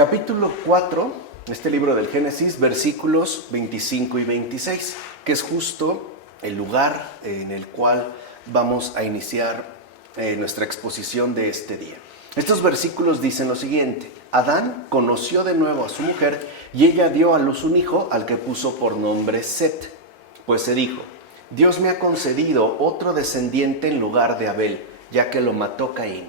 capítulo 4, este libro del Génesis, versículos 25 y 26, que es justo el lugar en el cual vamos a iniciar nuestra exposición de este día. Estos versículos dicen lo siguiente: Adán conoció de nuevo a su mujer y ella dio a luz un hijo al que puso por nombre Set, pues se dijo: Dios me ha concedido otro descendiente en lugar de Abel, ya que lo mató Caín.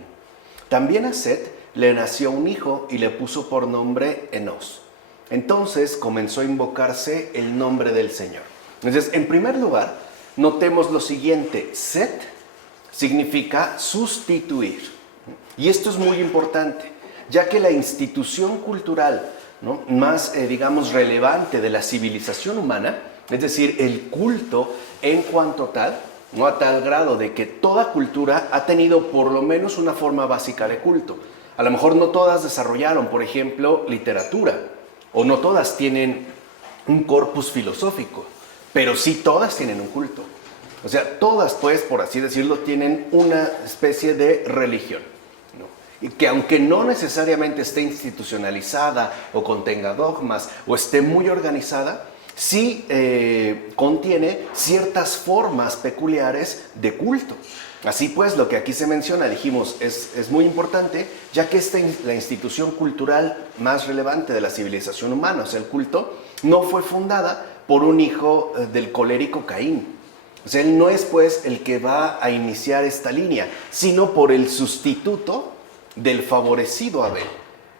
También a Set le nació un hijo y le puso por nombre Enos. Entonces comenzó a invocarse el nombre del Señor. Entonces, en primer lugar, notemos lo siguiente: Set significa sustituir. Y esto es muy importante, ya que la institución cultural, ¿no?, más, relevante de la civilización humana, es decir, el culto en cuanto tal, no a tal grado de que toda cultura ha tenido por lo menos una forma básica de culto. A lo mejor no todas desarrollaron, por ejemplo, literatura, o no todas tienen un corpus filosófico, pero sí todas tienen un culto. O sea, todas, pues, por así decirlo, tienen una especie de religión, ¿no? Y que aunque no necesariamente esté institucionalizada o contenga dogmas o esté muy organizada, sí contiene ciertas formas peculiares de culto. Así pues, lo que aquí se menciona, dijimos, es muy importante, ya que la institución cultural más relevante de la civilización humana, o sea, el culto, no fue fundada por un hijo del colérico Caín. O sea, él no es, pues, el que va a iniciar esta línea, sino por el sustituto del favorecido Abel.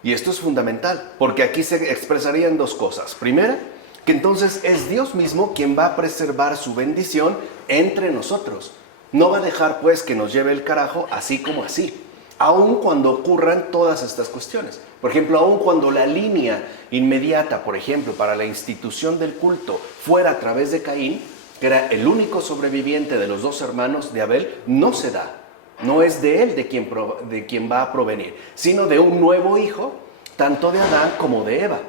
Y esto es fundamental, porque aquí se expresarían dos cosas. Primera, que entonces es Dios mismo quien va a preservar su bendición entre nosotros. No va a dejar, pues, que nos lleve el carajo así como así, aun cuando ocurran todas estas cuestiones. Por ejemplo, aun cuando la línea inmediata, por ejemplo, para la institución del culto fuera a través de Caín, que era el único sobreviviente de los dos hermanos de Abel, no se da. No es de él de quien va a provenir, sino de un nuevo hijo, tanto de Adán como de Eva.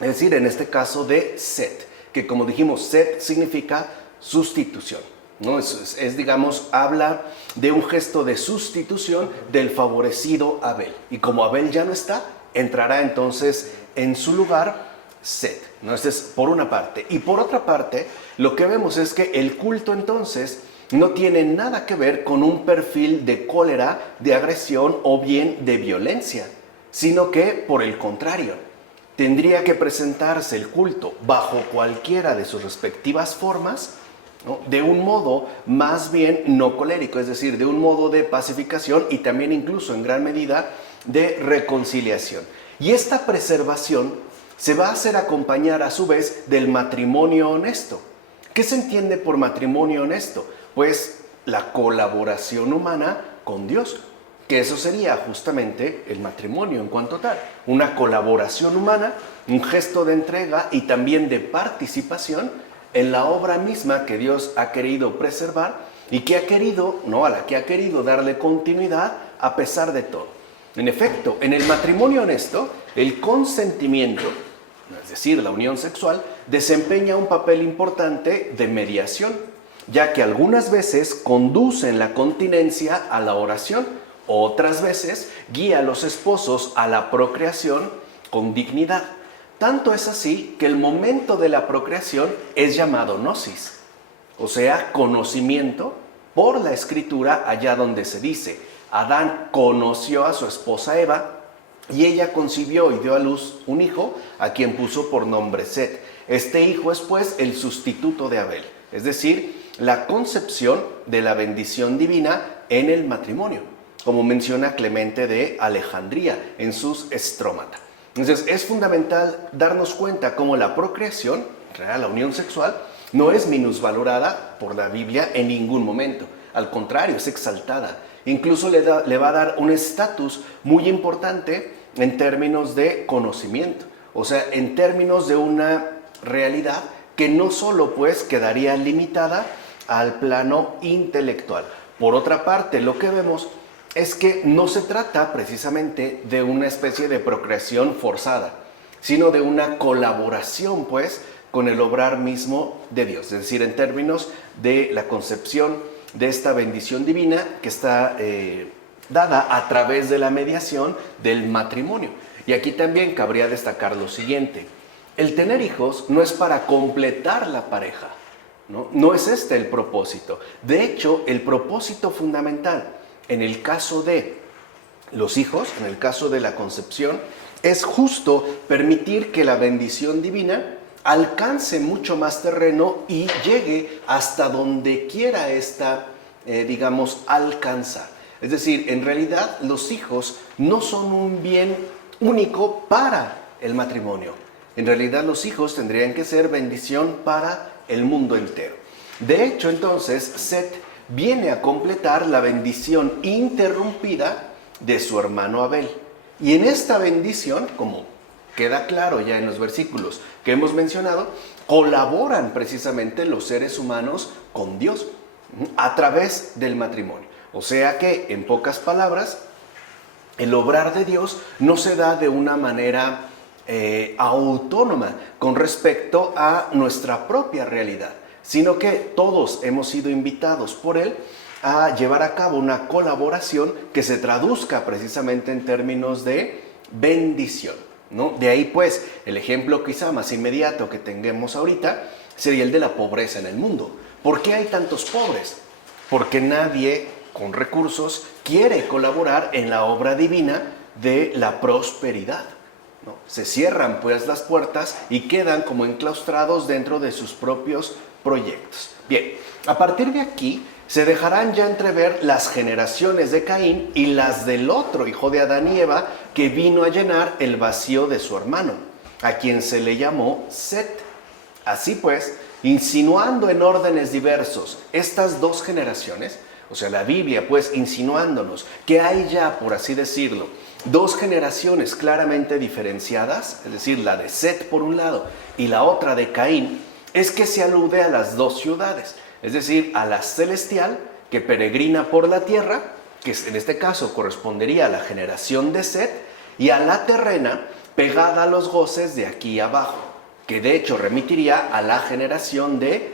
Es decir, en este caso de Set, que como dijimos, Set significa sustitución, ¿no? Habla de un gesto de sustitución del favorecido Abel. Y como Abel ya no está, entrará entonces en su lugar Set, ¿no? Este es por una parte. Y por otra parte, lo que vemos es que el culto entonces no tiene nada que ver con un perfil de cólera, de agresión o bien de violencia, sino que, por el contrario, tendría que presentarse el culto bajo cualquiera de sus respectivas formas, ¿no?, de un modo más bien no colérico, es decir, de un modo de pacificación y también incluso en gran medida de reconciliación. Y esta preservación se va a hacer acompañar a su vez del matrimonio honesto. ¿Qué se entiende por matrimonio honesto? Pues la colaboración humana con Dios, que eso sería justamente el matrimonio en cuanto tal, una colaboración humana, un gesto de entrega y también de participación en la obra misma que Dios ha querido preservar y que a la que ha querido darle continuidad a pesar de todo. En efecto, en el matrimonio honesto, el consentimiento, es decir, la unión sexual, desempeña un papel importante de mediación, ya que algunas veces conducen la continencia a la oración, otras veces guía a los esposos a la procreación con dignidad. Tanto es así que el momento de la procreación es llamado gnosis, o sea, conocimiento por la Escritura, allá donde se dice: Adán conoció a su esposa Eva y ella concibió y dio a luz un hijo a quien puso por nombre Set. Este hijo es, pues, el sustituto de Abel, es decir, la concepción de la bendición divina en el matrimonio, como menciona Clemente de Alejandría en sus Estrómata. Entonces, es fundamental darnos cuenta cómo la procreación, la unión sexual, no es minusvalorada por la Biblia en ningún momento. Al contrario, es exaltada. Incluso le va a dar un estatus muy importante en términos de conocimiento, o sea, en términos de una realidad que no solo, pues, quedaría limitada al plano intelectual. Por otra parte, lo que vemos es que no se trata precisamente de una especie de procreación forzada, sino de una colaboración, pues, con el obrar mismo de Dios, es decir, en términos de la concepción de esta bendición divina que está dada a través de la mediación del matrimonio. Y aquí también cabría destacar lo siguiente. El tener hijos no es para completar la pareja, ¿no? No es este el propósito. De hecho, el propósito fundamental en el caso de los hijos, en el caso de la concepción, es justo permitir que la bendición divina alcance mucho más terreno y llegue hasta donde quiera esta, alcanzar. Es decir, en realidad los hijos no son un bien único para el matrimonio. En realidad los hijos tendrían que ser bendición para el mundo entero. De hecho, entonces, Set viene a completar la bendición interrumpida de su hermano Abel. Y en esta bendición, como queda claro ya en los versículos que hemos mencionado, colaboran precisamente los seres humanos con Dios a través del matrimonio. O sea que, en pocas palabras, el obrar de Dios no se da de una manera autónoma con respecto a nuestra propia realidad, sino que todos hemos sido invitados por Él a llevar a cabo una colaboración que se traduzca precisamente en términos de bendición, ¿no? De ahí pues el ejemplo quizá más inmediato que tengamos ahorita sería el de la pobreza en el mundo. ¿Por qué hay tantos pobres? Porque nadie con recursos quiere colaborar en la obra divina de la prosperidad, ¿no? Se cierran pues las puertas y quedan como enclaustrados dentro de sus propios proyectos. Bien, a partir de aquí se dejarán ya entrever las generaciones de Caín y las del otro hijo de Adán y Eva que vino a llenar el vacío de su hermano, a quien se le llamó Set. Así pues, insinuando en órdenes diversos estas dos generaciones, o sea, la Biblia pues insinuándonos que hay ya, por así decirlo, dos generaciones claramente diferenciadas, es decir, la de Set por un lado y la otra de Caín, es que se alude a las dos ciudades, es decir, a la celestial que peregrina por la tierra, que en este caso correspondería a la generación de Set, y a la terrena pegada a los goces de aquí abajo, que de hecho remitiría a la generación de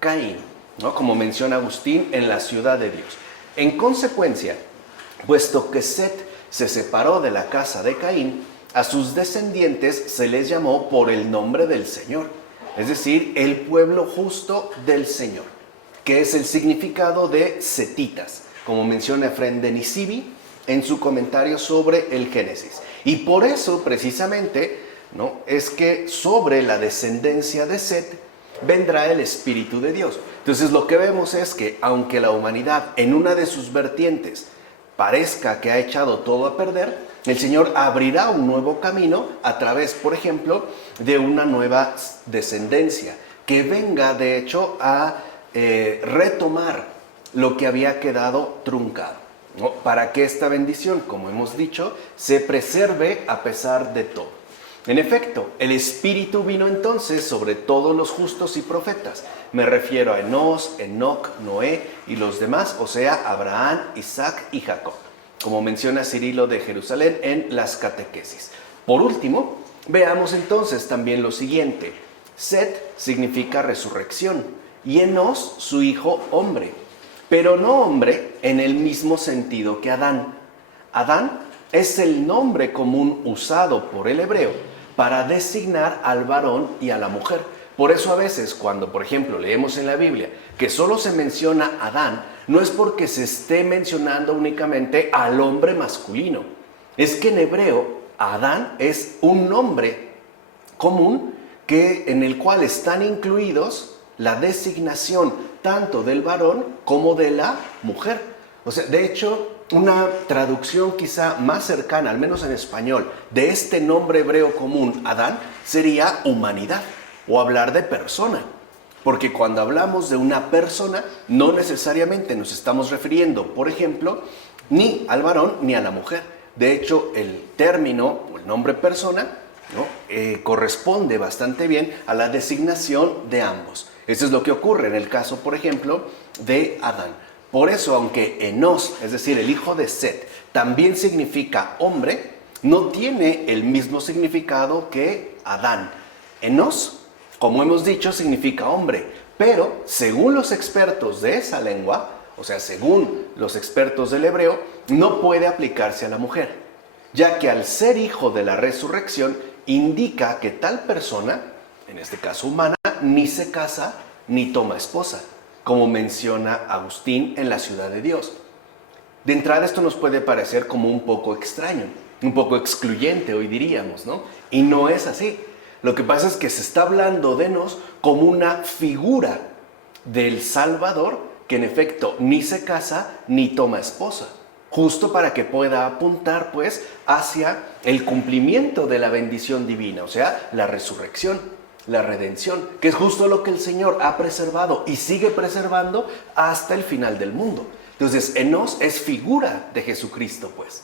Caín, ¿no? Como menciona Agustín en la ciudad de Dios. En consecuencia, puesto que Set se separó de la casa de Caín, a sus descendientes se les llamó por el nombre del Señor, es decir, el pueblo justo del Señor, que es el significado de setitas, como menciona Efrén de Nisibi en su comentario sobre el Génesis. Y por eso, precisamente, ¿no?, es que sobre la descendencia de Set vendrá el Espíritu de Dios. Entonces lo que vemos es que, aunque la humanidad en una de sus vertientes parezca que ha echado todo a perder, el Señor abrirá un nuevo camino a través, por ejemplo, de una nueva descendencia, que venga, de hecho, a retomar lo que había quedado truncado, ¿no?, para que esta bendición, como hemos dicho, se preserve a pesar de todo. En efecto, el Espíritu vino entonces sobre todos los justos y profetas. Me refiero a Enós, Enoc, Noé y los demás, o sea, Abraham, Isaac y Jacob, como menciona Cirilo de Jerusalén en las catequesis. Por último, veamos entonces también lo siguiente. Set significa resurrección y Enós, su hijo, hombre, pero no hombre en el mismo sentido que Adán. Adán es el nombre común usado por el hebreo para designar al varón y a la mujer. Por eso a veces cuando, por ejemplo, leemos en la Biblia que solo se menciona Adán, no es porque se esté mencionando únicamente al hombre masculino. Es que en hebreo, Adán es un nombre común en el cual están incluidos la designación tanto del varón como de la mujer. O sea, de hecho, una traducción quizá más cercana, al menos en español, de este nombre hebreo común, Adán, sería humanidad o hablar de persona. Porque cuando hablamos de una persona, no necesariamente nos estamos refiriendo, por ejemplo, ni al varón ni a la mujer. De hecho, el término o el nombre persona, ¿no?, corresponde bastante bien a la designación de ambos. Eso es lo que ocurre en el caso, por ejemplo, de Adán. Por eso, aunque Enós, es decir, el hijo de Set, también significa hombre, no tiene el mismo significado que Adán. Enós, como hemos dicho, significa hombre, pero según los expertos de esa lengua, o sea, según los expertos del hebreo, no puede aplicarse a la mujer. ya que al ser hijo de la resurrección indica que tal persona, en este caso humana, ni se casa ni toma esposa, como menciona Agustín en La Ciudad de Dios. De entrada esto nos puede parecer como un poco extraño, un poco excluyente hoy diríamos, ¿no? Y no es así. Lo que pasa es que se está hablando de nos como una figura del Salvador que en efecto ni se casa ni toma esposa, justo para que pueda apuntar pues hacia el cumplimiento de la bendición divina, o sea, la resurrección, la redención, que es justo lo que el Señor ha preservado y sigue preservando hasta el final del mundo. Entonces, enos es figura de Jesucristo, pues.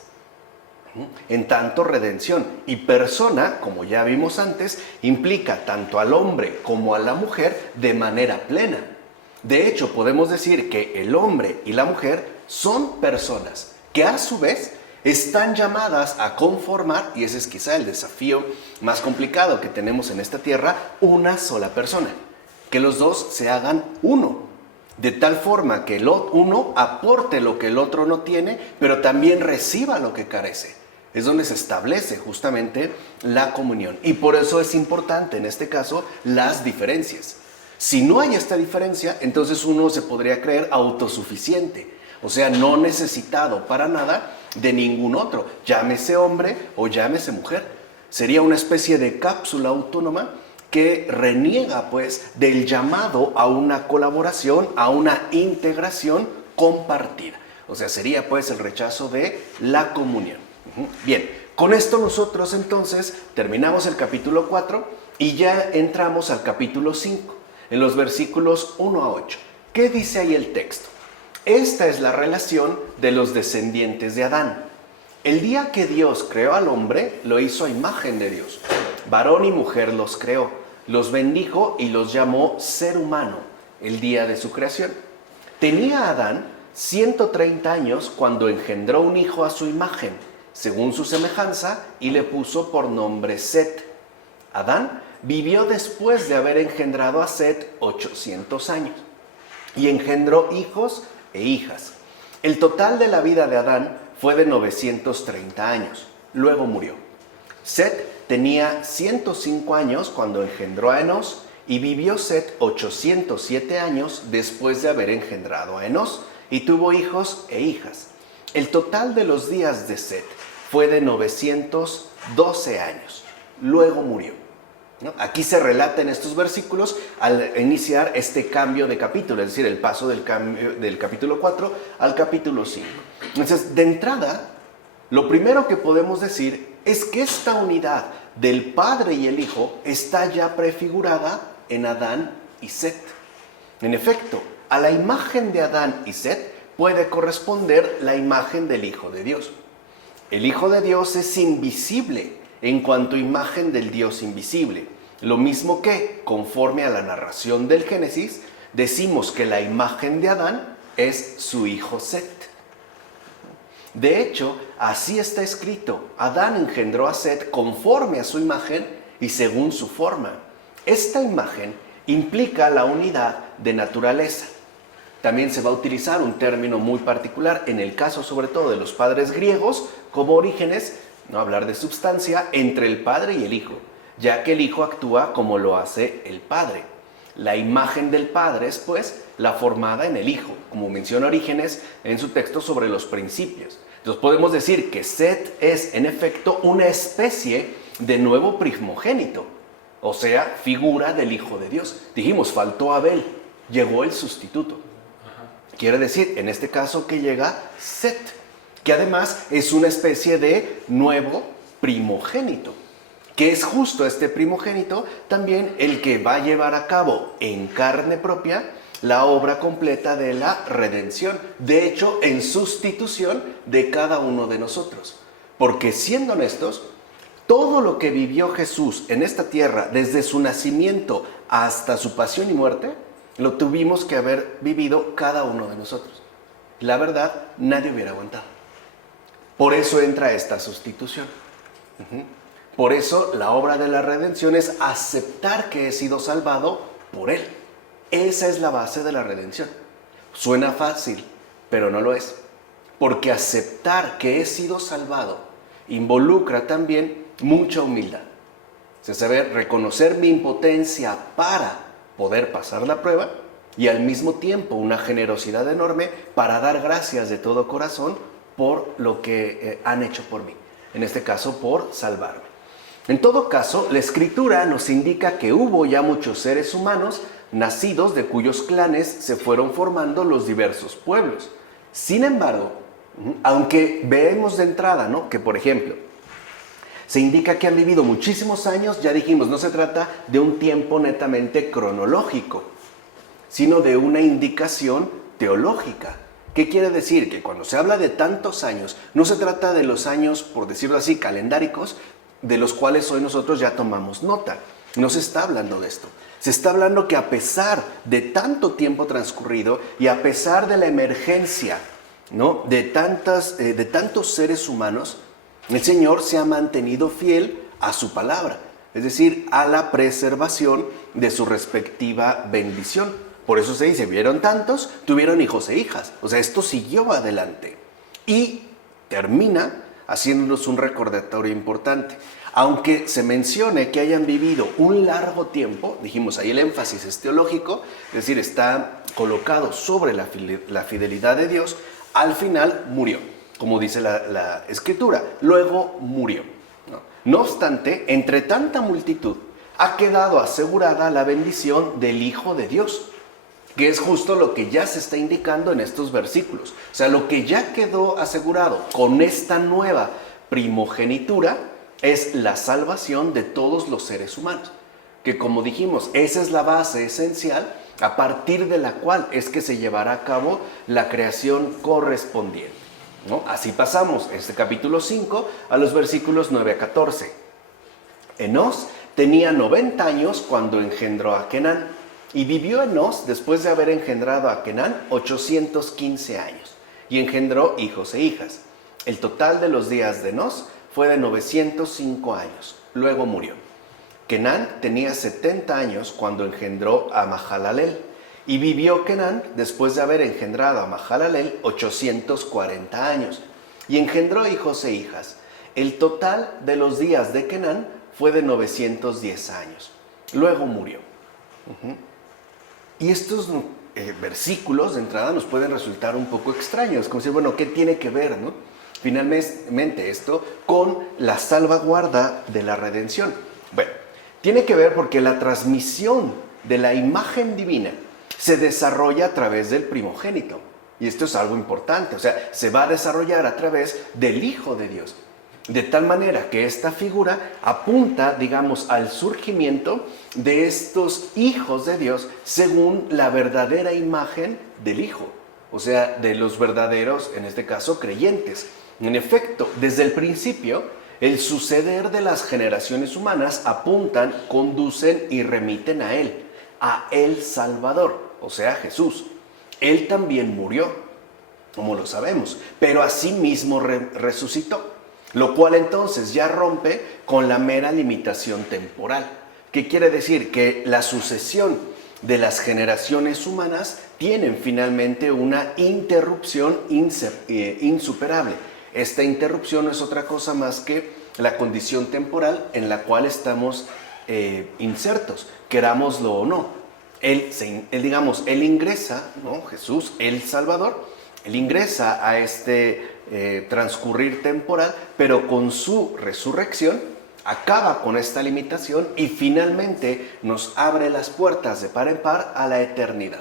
En tanto, redención y persona, como ya vimos antes, implica tanto al hombre como a la mujer de manera plena. De hecho, podemos decir que el hombre y la mujer son personas que a su vez están llamadas a conformar, y ese es quizá el desafío más complicado que tenemos en esta tierra, una sola persona. Que los dos se hagan uno, de tal forma que el uno aporte lo que el otro no tiene, pero también reciba lo que carece. Es donde se establece justamente la comunión. Y por eso es importante, en este caso, las diferencias. Si no hay esta diferencia, entonces uno se podría creer autosuficiente, o sea, no necesitado para nada de ningún otro, llámese hombre o llámese mujer. Sería una especie de cápsula autónoma que reniega pues del llamado a una colaboración, a una integración compartida. O sea, sería pues el rechazo de la comunión. Bien, con esto nosotros entonces terminamos el capítulo 4 y ya entramos al capítulo 5, en los versículos 1 a 8. ¿Qué dice ahí el texto? Esta es la relación de los descendientes de Adán. El día que Dios creó al hombre, lo hizo a imagen de Dios. Varón y mujer los creó, los bendijo y los llamó ser humano el día de su creación. Tenía Adán 130 años cuando engendró un hijo a su imagen, según su semejanza, y le puso por nombre Set. Adán vivió después de haber engendrado a Set 800 años y engendró hijos e hijas. El total de la vida de Adán fue de 930 años. Luego murió. Set tenía 105 años cuando engendró a Enos y vivió Set 807 años después de haber engendrado a Enos y tuvo hijos e hijas. El total de los días de Set fue de 912 años. Luego murió. ¿No? Aquí se relata en estos versículos al iniciar este cambio de capítulo, es decir, el paso del capítulo 4 al capítulo 5. Entonces, de entrada, lo primero que podemos decir es que esta unidad del Padre y el Hijo está ya prefigurada en Adán y Set. En efecto, a la imagen de Adán y Set puede corresponder la imagen del Hijo de Dios. El Hijo de Dios es invisible en cuanto a imagen del Dios invisible. Lo mismo que, conforme a la narración del Génesis, decimos que la imagen de Adán es su hijo Set. De hecho, así está escrito: Adán engendró a Set conforme a su imagen y según su forma. Esta imagen implica la unidad de naturaleza. También se va a utilizar un término muy particular, en el caso sobre todo de los padres griegos, como Orígenes, no hablar de substancia, entre el Padre y el Hijo, ya que el Hijo actúa como lo hace el Padre. La imagen del Padre es, pues, la formada en el Hijo, como menciona Orígenes en su texto sobre los principios. Entonces podemos decir que Set es, en efecto, una especie de nuevo primogénito, o sea, figura del Hijo de Dios. Dijimos, faltó Abel, llegó el sustituto. Quiere decir, en este caso, que llega Set, que además es una especie de nuevo primogénito, que es justo este primogénito también el que va a llevar a cabo en carne propia la obra completa de la redención, de hecho en sustitución de cada uno de nosotros. Porque siendo honestos, todo lo que vivió Jesús en esta tierra desde su nacimiento hasta su pasión y muerte, lo tuvimos que haber vivido cada uno de nosotros. La verdad, nadie hubiera aguantado. Por eso entra esta sustitución. Por eso la obra de la redención es aceptar que he sido salvado por Él. Esa es la base de la redención. Suena fácil, pero no lo es. Porque aceptar que he sido salvado involucra también mucha humildad. O sea, saber reconocer mi impotencia para poder pasar la prueba y al mismo tiempo una generosidad enorme para dar gracias de todo corazón por lo que han hecho por mí. En este caso, por salvarme. En todo caso, la Escritura nos indica que hubo ya muchos seres humanos nacidos de cuyos clanes se fueron formando los diversos pueblos. Sin embargo, aunque vemos de entrada, ¿no?, que por ejemplo, se indica que han vivido muchísimos años, ya dijimos, no se trata de un tiempo netamente cronológico, sino de una indicación teológica. ¿Qué quiere decir? Que cuando se habla de tantos años, no se trata de los años, por decirlo así, calendáricos, de los cuales hoy nosotros ya tomamos nota. No se está hablando de esto. Se está hablando que a pesar de tanto tiempo transcurrido y a pesar de la emergencia, ¿no?, de tantos seres humanos, el Señor se ha mantenido fiel a su palabra, es decir, a la preservación de su respectiva bendición. Por eso se dice, vieron tantos, tuvieron hijos e hijas. O sea, esto siguió adelante. Y termina haciéndonos un recordatorio importante. Aunque se mencione que hayan vivido un largo tiempo, dijimos ahí el énfasis es teológico, es decir, está colocado sobre la fidelidad de Dios, al final murió, como dice la Escritura. Luego murió. No obstante, entre tanta multitud ha quedado asegurada la bendición del Hijo de Dios, que es justo lo que ya se está indicando en estos versículos. O sea, lo que ya quedó asegurado con esta nueva primogenitura es la salvación de todos los seres humanos. Que como dijimos, esa es la base esencial a partir de la cual es que se llevará a cabo la creación correspondiente, ¿no? Así pasamos este capítulo 5 a los versículos 9 a 14. Enós tenía 90 años cuando engendró a Kenán. Y vivió Enós, después de haber engendrado a Kenán, 815 años, y engendró hijos e hijas. El total de los días de Enós fue de 905 años. Luego murió. Kenán tenía 70 años cuando engendró a Mahalalel, y vivió Kenán, después de haber engendrado a Mahalalel, 840 años, y engendró hijos e hijas. El total de los días de Kenán fue de 910 años. Luego murió. Y estos versículos de entrada nos pueden resultar un poco extraños, como decir, bueno, ¿qué tiene que ver, no?, finalmente esto con la salvaguarda de la redención? Bueno, tiene que ver porque la transmisión de la imagen divina se desarrolla a través del primogénito. Y esto es algo importante, o sea, se va a desarrollar a través del Hijo de Dios. De tal manera que esta figura apunta, digamos, al surgimiento de estos hijos de Dios según la verdadera imagen del Hijo, o sea, de los verdaderos, en este caso, creyentes. En efecto, desde el principio, el suceder de las generaciones humanas apuntan, conducen y remiten a el Salvador, o sea, Jesús. Él también murió, como lo sabemos, pero asimismo resucitó. Lo cual entonces ya rompe con la mera limitación temporal. ¿Qué quiere decir? Que la sucesión de las generaciones humanas tienen finalmente una interrupción insuperable. Esta interrupción no es otra cosa más que la condición temporal en la cual estamos insertos, querámoslo o no. Él ingresa, ¿no?, Jesús, el Salvador, él ingresa a este transcurrir temporal, pero con su resurrección acaba con esta limitación y finalmente nos abre las puertas de par en par a la eternidad.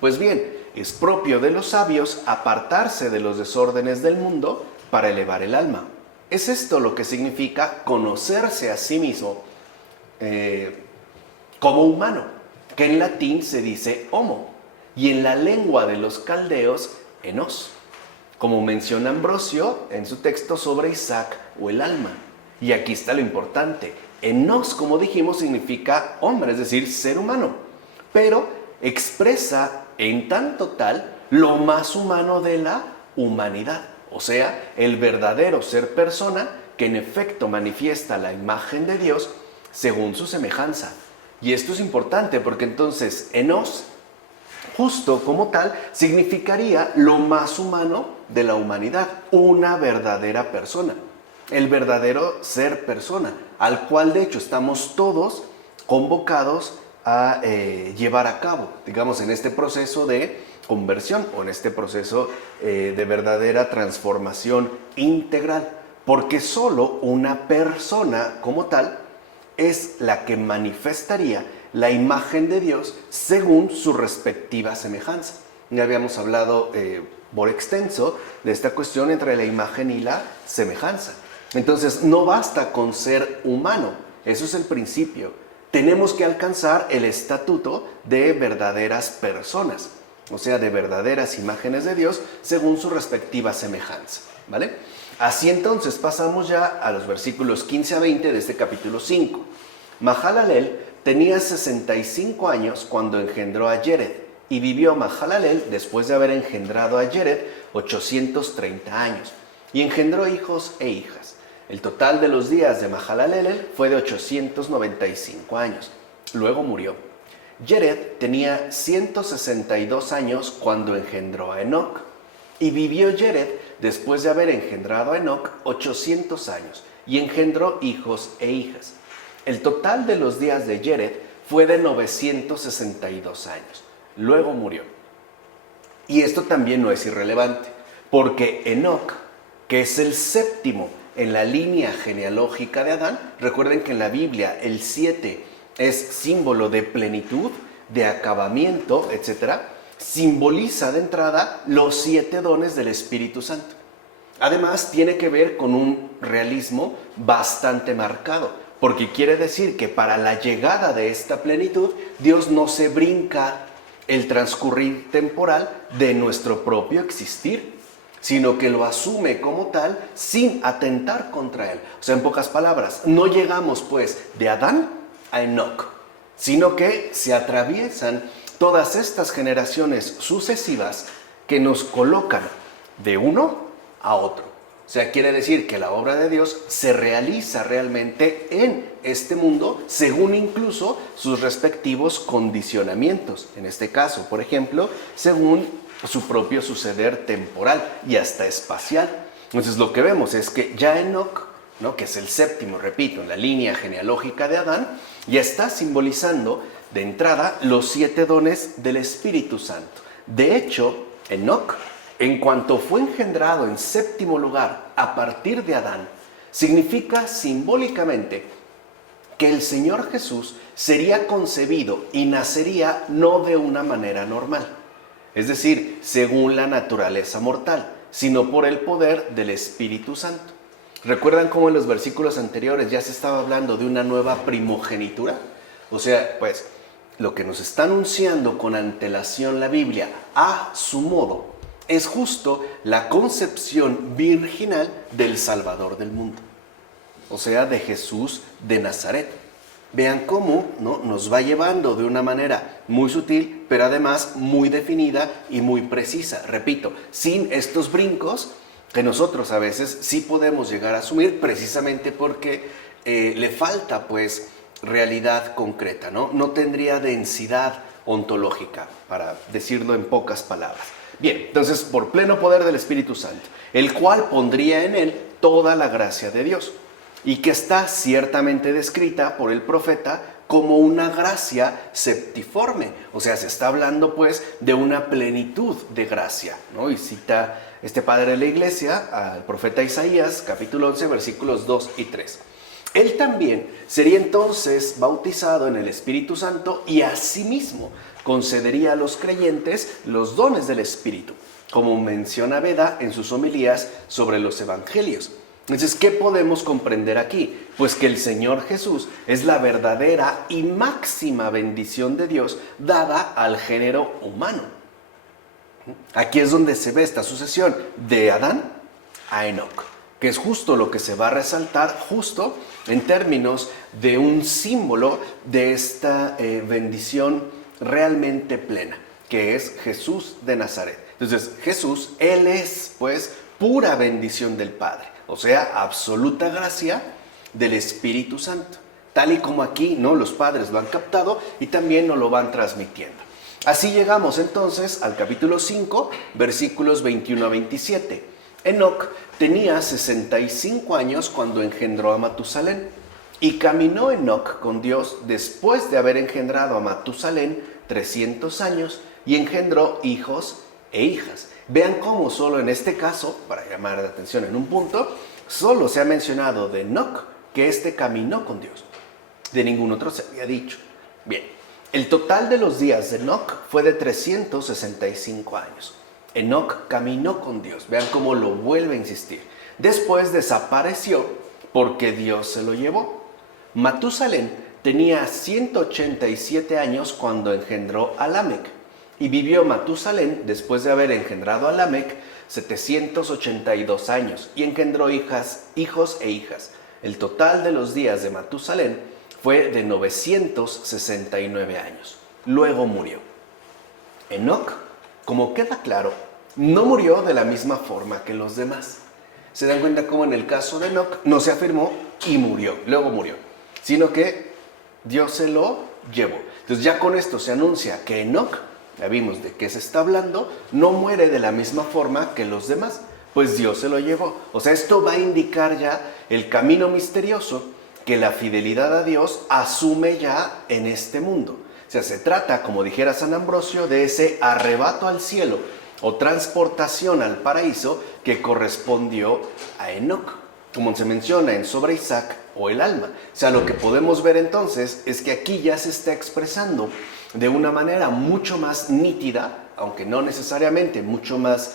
Pues bien, es propio de los sabios apartarse de los desórdenes del mundo para elevar el alma. Es esto lo que significa conocerse a sí mismo como humano, que en latín se dice homo y en la lengua de los caldeos enos, como menciona Ambrosio en su texto sobre Isaac o el alma. Y aquí está lo importante. Enos, como dijimos, significa hombre, es decir, ser humano, pero expresa en tanto tal lo más humano de la humanidad, o sea, el verdadero ser persona que en efecto manifiesta la imagen de Dios según su semejanza. Y esto es importante porque entonces enos, justo como tal, significaría lo más humano de la humanidad, una verdadera persona. el verdadero ser persona, al cual de hecho estamos todos convocados a llevar a cabo, digamos, en este proceso de conversión o en este proceso de verdadera transformación integral, porque solo una persona como tal es la que manifestaría la imagen de Dios según su respectiva semejanza. Ya habíamos hablado por extenso de esta cuestión entre la imagen y la semejanza. Entonces, no basta con ser humano, eso es el principio. Tenemos que alcanzar el estatuto de verdaderas personas, o sea, de verdaderas imágenes de Dios según su respectiva semejanza, ¿vale? Así entonces pasamos ya a los versículos 15 a 20 de este capítulo 5. Mahalalel tenía 65 años cuando engendró a Yered, y vivió Mahalalel, después de haber engendrado a Yered, 830 años, y engendró hijos e hijas. El total de los días de Mahalalel fue de 895 años. Luego murió. Yered tenía 162 años cuando engendró a Enoc, y vivió Yered, después de haber engendrado a Enoc, 800 años, y engendró hijos e hijas. El total de los días de Yered fue de 962 años. Luego murió. Y esto también no es irrelevante, porque Enoc, que es el séptimo en la línea genealógica de Adán, recuerden que en la Biblia el 7 es símbolo de plenitud, de acabamiento, etc., simboliza de entrada los 7 dones del Espíritu Santo. Además, tiene que ver con un realismo bastante marcado, porque quiere decir que para la llegada de esta plenitud, Dios no se brinca el transcurrir temporal de nuestro propio existir, sino que lo asume como tal sin atentar contra él. O sea, en pocas palabras, no llegamos pues de Adán a Enoc, sino que se atraviesan todas estas generaciones sucesivas que nos colocan de uno a otro. O sea, quiere decir que la obra de Dios se realiza realmente en este mundo según incluso sus respectivos condicionamientos. En este caso, por ejemplo, según su propio suceder temporal y hasta espacial. Entonces lo que vemos es que ya Enoc, ¿no?, que es el séptimo, repito, en la línea genealógica de Adán, ya está simbolizando de entrada los 7 dones del Espíritu Santo. De hecho, Enoc, en cuanto fue engendrado en séptimo lugar a partir de Adán, significa simbólicamente que el Señor Jesús sería concebido y nacería no de una manera normal, es decir, según la naturaleza mortal, sino por el poder del Espíritu Santo. ¿Recuerdan cómo en los versículos anteriores ya se estaba hablando de una nueva primogenitura? O sea, pues, lo que nos está anunciando con antelación la Biblia, a su modo, es justo la concepción virginal del Salvador del mundo, o sea, de Jesús de Nazaret. Vean cómo, ¿no?, nos va llevando de una manera muy sutil, pero además muy definida y muy precisa. Repito, sin estos brincos que nosotros a veces sí podemos llegar a asumir precisamente porque le falta pues realidad concreta, ¿no? No tendría densidad ontológica, para decirlo en pocas palabras. Bien, entonces, por pleno poder del Espíritu Santo, el cual pondría en él toda la gracia de Dios, y que está ciertamente descrita por el profeta como una gracia septiforme. O sea, se está hablando pues de una plenitud de gracia, ¿no? Y cita este padre de la iglesia al profeta Isaías, capítulo 11, versículos 2 y 3. Él también sería entonces bautizado en el Espíritu Santo y asimismo concedería a los creyentes los dones del Espíritu, como menciona Beda en sus homilías sobre los evangelios. Entonces, ¿qué podemos comprender aquí? Pues que el Señor Jesús es la verdadera y máxima bendición de Dios dada al género humano. Aquí es donde se ve esta sucesión de Adán a Enoc, que es justo lo que se va a resaltar justo en términos de un símbolo de esta bendición realmente plena, que es Jesús de Nazaret. Entonces, Jesús, Él es pues pura bendición del Padre, o sea, absoluta gracia del Espíritu Santo, tal y como aquí, ¿no?, los padres lo han captado y también nos lo van transmitiendo. Así llegamos entonces al capítulo 5, versículos 21 a 27. Enoc tenía 65 años cuando engendró a Matusalén. Y caminó Enoc con Dios después de haber engendrado a Matusalén 300 años y engendró hijos e hijas. Vean cómo solo en este caso, para llamar la atención en un punto, solo se ha mencionado de Enoc que éste caminó con Dios. De ningún otro se había dicho. Bien, el total de los días de Enoc fue de 365 años. Enoc caminó con Dios. Vean cómo lo vuelve a insistir. Después desapareció porque Dios se lo llevó. Matusalén tenía 187 años cuando engendró a Lamec. Y vivió Matusalén, después de haber engendrado a Lamec, 782 años y engendró hijos e hijas. El total de los días de Matusalén fue de 969 años. Luego murió. Enoc, como queda claro, no murió de la misma forma que los demás. Se dan cuenta cómo en el caso de Enoc no se afirmó y murió, luego murió, sino que Dios se lo llevó. Entonces ya con esto se anuncia que Enoc, ya vimos de qué se está hablando, no muere de la misma forma que los demás, pues Dios se lo llevó. O sea, esto va a indicar ya el camino misterioso que la fidelidad a Dios asume ya en este mundo. O sea, se trata, como dijera San Ambrosio, de ese arrebato al cielo o transportación al paraíso que correspondió a Enoc, como se menciona en Sobre Isaac o el alma. O sea, lo que podemos ver entonces es que aquí ya se está expresando de una manera mucho más nítida, aunque no necesariamente mucho más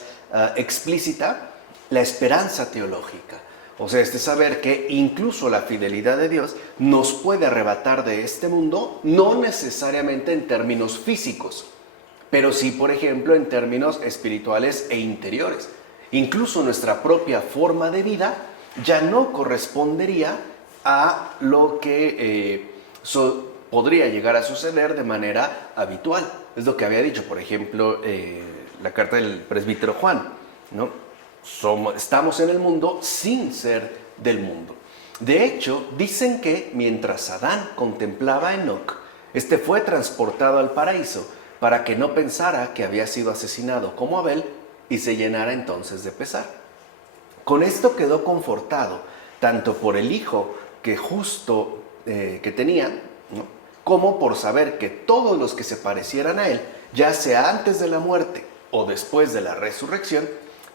explícita, la esperanza teológica. O sea, este saber que incluso la fidelidad de Dios nos puede arrebatar de este mundo, no necesariamente en términos físicos, pero sí, por ejemplo, en términos espirituales e interiores. Incluso nuestra propia forma de vida ya no correspondería a lo que podría llegar a suceder de manera habitual. Es lo que había dicho, por ejemplo, la carta del presbítero Juan, ¿no? Estamos en el mundo sin ser del mundo. De hecho, dicen que mientras Adán contemplaba a Enoc, este fue transportado al paraíso para que no pensara que había sido asesinado como Abel y se llenara entonces de pesar. Con esto quedó confortado tanto por el hijo que justo que tenía, ¿no?, como por saber que todos los que se parecieran a él, ya sea antes de la muerte o después de la resurrección,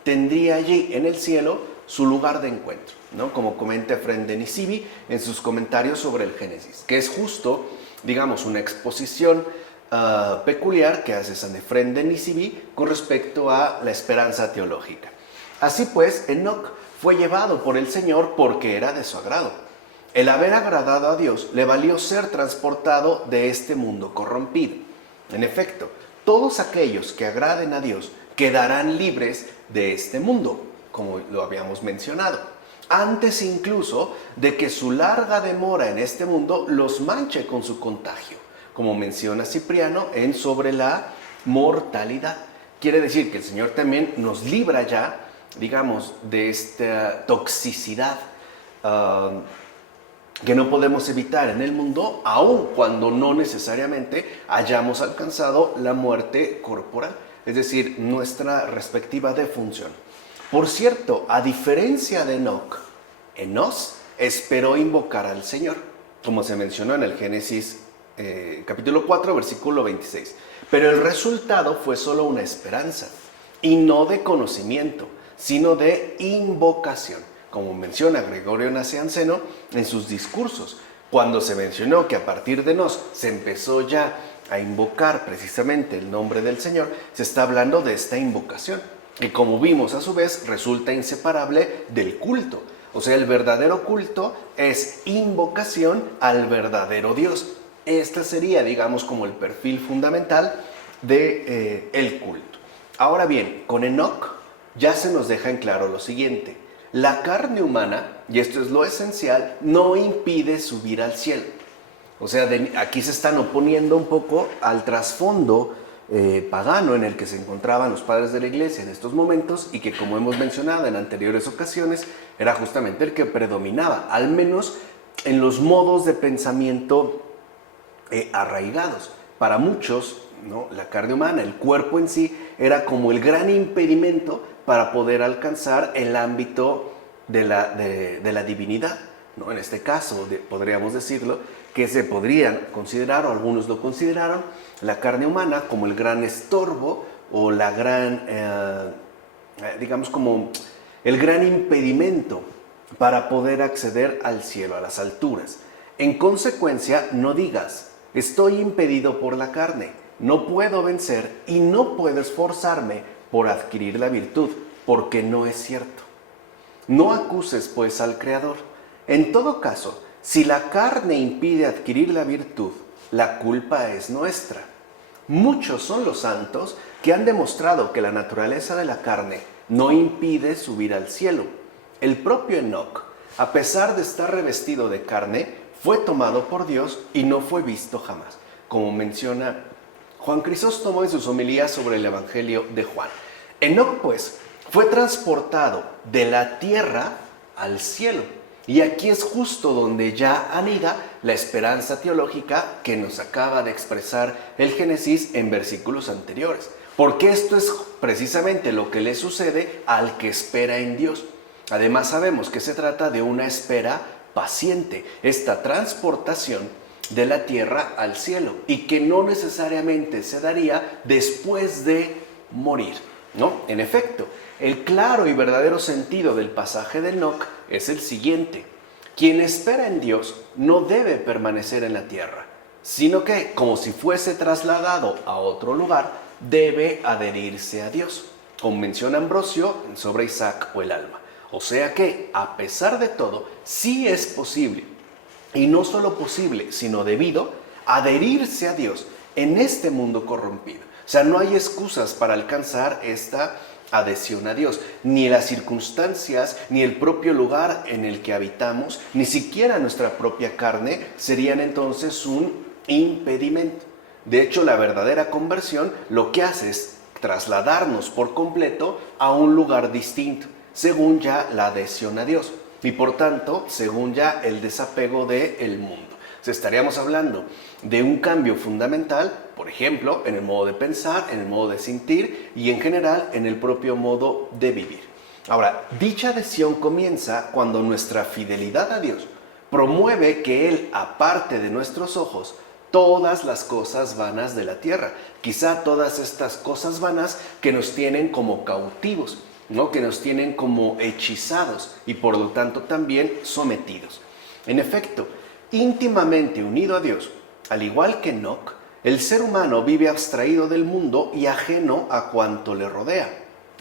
tendría allí en el cielo su lugar de encuentro, ¿no? Como comenta Efrén de Nisibi en sus comentarios sobre el Génesis, que es justo, digamos, una exposición peculiar que hace San Efrén de Nisibi con respecto a la esperanza teológica. Así pues, Enoc fue llevado por el Señor porque era de su agrado. El haber agradado a Dios le valió ser transportado de este mundo corrompido. En efecto, todos aquellos que agraden a Dios quedarán libres de este mundo, como lo habíamos mencionado, antes incluso de que su larga demora en este mundo los manche con su contagio, como menciona Cipriano en Sobre la mortalidad. Quiere decir que el Señor también nos libra ya, digamos, de esta toxicidad que no podemos evitar en el mundo, aun cuando no necesariamente hayamos alcanzado la muerte corporal, es decir, nuestra respectiva defunción. Por cierto, a diferencia de Enoc, Enos esperó invocar al Señor, como se mencionó en el Génesis capítulo 4, versículo 26. Pero el resultado fue solo una esperanza, y no de conocimiento, sino de invocación, como menciona Gregorio Nacianceno en sus discursos, cuando se mencionó que a partir de Enos se empezó ya a invocar precisamente el nombre del Señor, se está hablando de esta invocación, que como vimos a su vez resulta inseparable del culto. O sea, el verdadero culto es invocación al verdadero Dios. Este sería, digamos, como el perfil fundamental del culto. Ahora bien, con Enoc ya se nos deja en claro lo siguiente: la carne humana, y esto es lo esencial, no impide subir al cielo. O sea, aquí se están oponiendo un poco al trasfondo pagano en el que se encontraban los padres de la iglesia en estos momentos, y que, como hemos mencionado en anteriores ocasiones, era justamente el que predominaba, al menos en los modos de pensamiento arraigados. Para muchos, ¿no?, la carne humana, el cuerpo en sí, era como el gran impedimento para poder alcanzar el ámbito de la divinidad, ¿no? En este caso, podríamos decirlo, que se podrían considerar, o algunos lo consideraron, la carne humana como el gran estorbo o la gran, digamos, como el gran impedimento para poder acceder al cielo, a las alturas. En consecuencia, no digas, estoy impedido por la carne, no puedo vencer y no puedo esforzarme por adquirir la virtud, porque no es cierto. No acuses pues al Creador. En todo caso, si la carne impide adquirir la virtud, la culpa es nuestra. Muchos son los santos que han demostrado que la naturaleza de la carne no impide subir al cielo. El propio Enoc, a pesar de estar revestido de carne, fue tomado por Dios y no fue visto jamás, como menciona Juan Crisóstomo en sus homilías sobre el Evangelio de Juan. Enoc, pues, fue transportado de la tierra al cielo. Y aquí es justo donde ya anida la esperanza teológica que nos acaba de expresar el Génesis en versículos anteriores. Porque esto es precisamente lo que le sucede al que espera en Dios. Además sabemos que se trata de una espera paciente, esta transportación de la tierra al cielo, y que no necesariamente se daría después de morir, ¿no? En efecto, el claro y verdadero sentido del pasaje de Enoc es el siguiente: quien espera en Dios no debe permanecer en la tierra, sino que, como si fuese trasladado a otro lugar, debe adherirse a Dios, como menciona Ambrosio sobre Isaac o el alma. O sea que, a pesar de todo, sí es posible, y no solo posible, sino debido, adherirse a Dios en este mundo corrompido. O sea, no hay excusas para alcanzar esta adhesión a Dios. Ni las circunstancias, ni el propio lugar en el que habitamos, ni siquiera nuestra propia carne serían entonces un impedimento. De hecho, la verdadera conversión lo que hace es trasladarnos por completo a un lugar distinto, según ya la adhesión a Dios, y por tanto, según ya el desapego del mundo. O sea, estaríamos hablando de un cambio fundamental, por ejemplo, en el modo de pensar, en el modo de sentir y en general en el propio modo de vivir. Ahora, dicha adhesión comienza cuando nuestra fidelidad a Dios promueve que Él aparte de nuestros ojos todas las cosas vanas de la tierra, quizá todas estas cosas vanas que nos tienen como cautivos, ¿no? Que nos tienen como hechizados y por lo tanto también sometidos. En efecto, íntimamente unido a Dios, al igual que Enoc, el ser humano vive abstraído del mundo y ajeno a cuanto le rodea,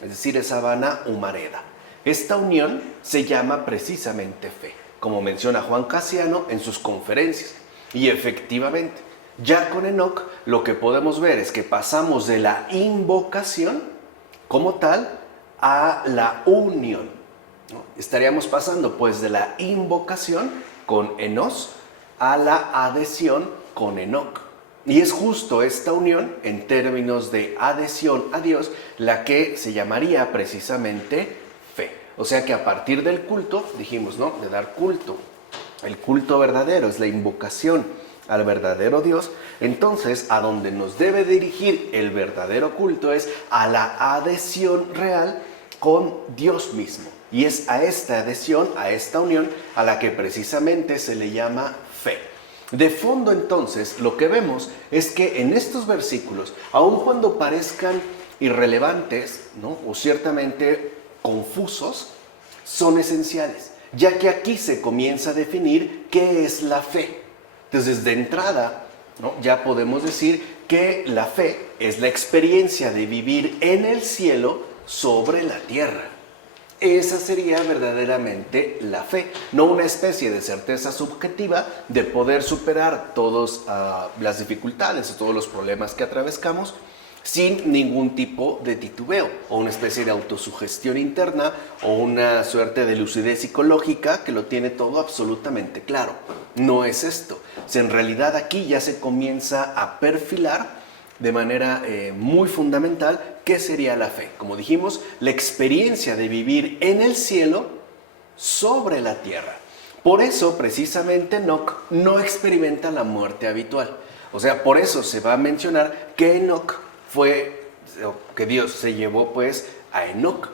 es decir, esa vana humareda. Esta unión se llama precisamente fe, como menciona Juan Casiano en sus conferencias. Y efectivamente, ya con Enoc lo que podemos ver es que pasamos de la invocación como tal a la unión, ¿no? Estaríamos pasando pues de la invocación con Enos a la adhesión con Enoc. Y es justo esta unión en términos de adhesión a Dios la que se llamaría precisamente fe. O sea que a partir del culto, dijimos, ¿no? De dar culto. El culto verdadero es la invocación al verdadero Dios. Entonces, a donde nos debe dirigir el verdadero culto es a la adhesión real con Dios mismo. Y es a esta adhesión, a esta unión, a la que precisamente se le llama fe. De fondo, entonces, lo que vemos es que en estos versículos, aun cuando parezcan irrelevantes, ¿no? O ciertamente confusos, son esenciales, ya que aquí se comienza a definir qué es la fe. Entonces, de entrada, ¿no? Ya podemos decir que la fe es la experiencia de vivir en el cielo sobre la tierra. Esa sería verdaderamente la fe, no una especie de certeza subjetiva de poder superar todas las dificultades o todos los problemas que atravesamos sin ningún tipo de titubeo, o una especie de autosugestión interna, o una suerte de lucidez psicológica que lo tiene todo absolutamente claro. No es esto. O sea, en realidad aquí ya se comienza a perfilar de manera muy fundamental qué sería la fe. Como dijimos, la experiencia de vivir en el cielo sobre la tierra. Por eso, precisamente, Enoc no experimenta la muerte habitual. O sea, por eso se va a mencionar que Enoc fue, que Dios se llevó pues a Enoc.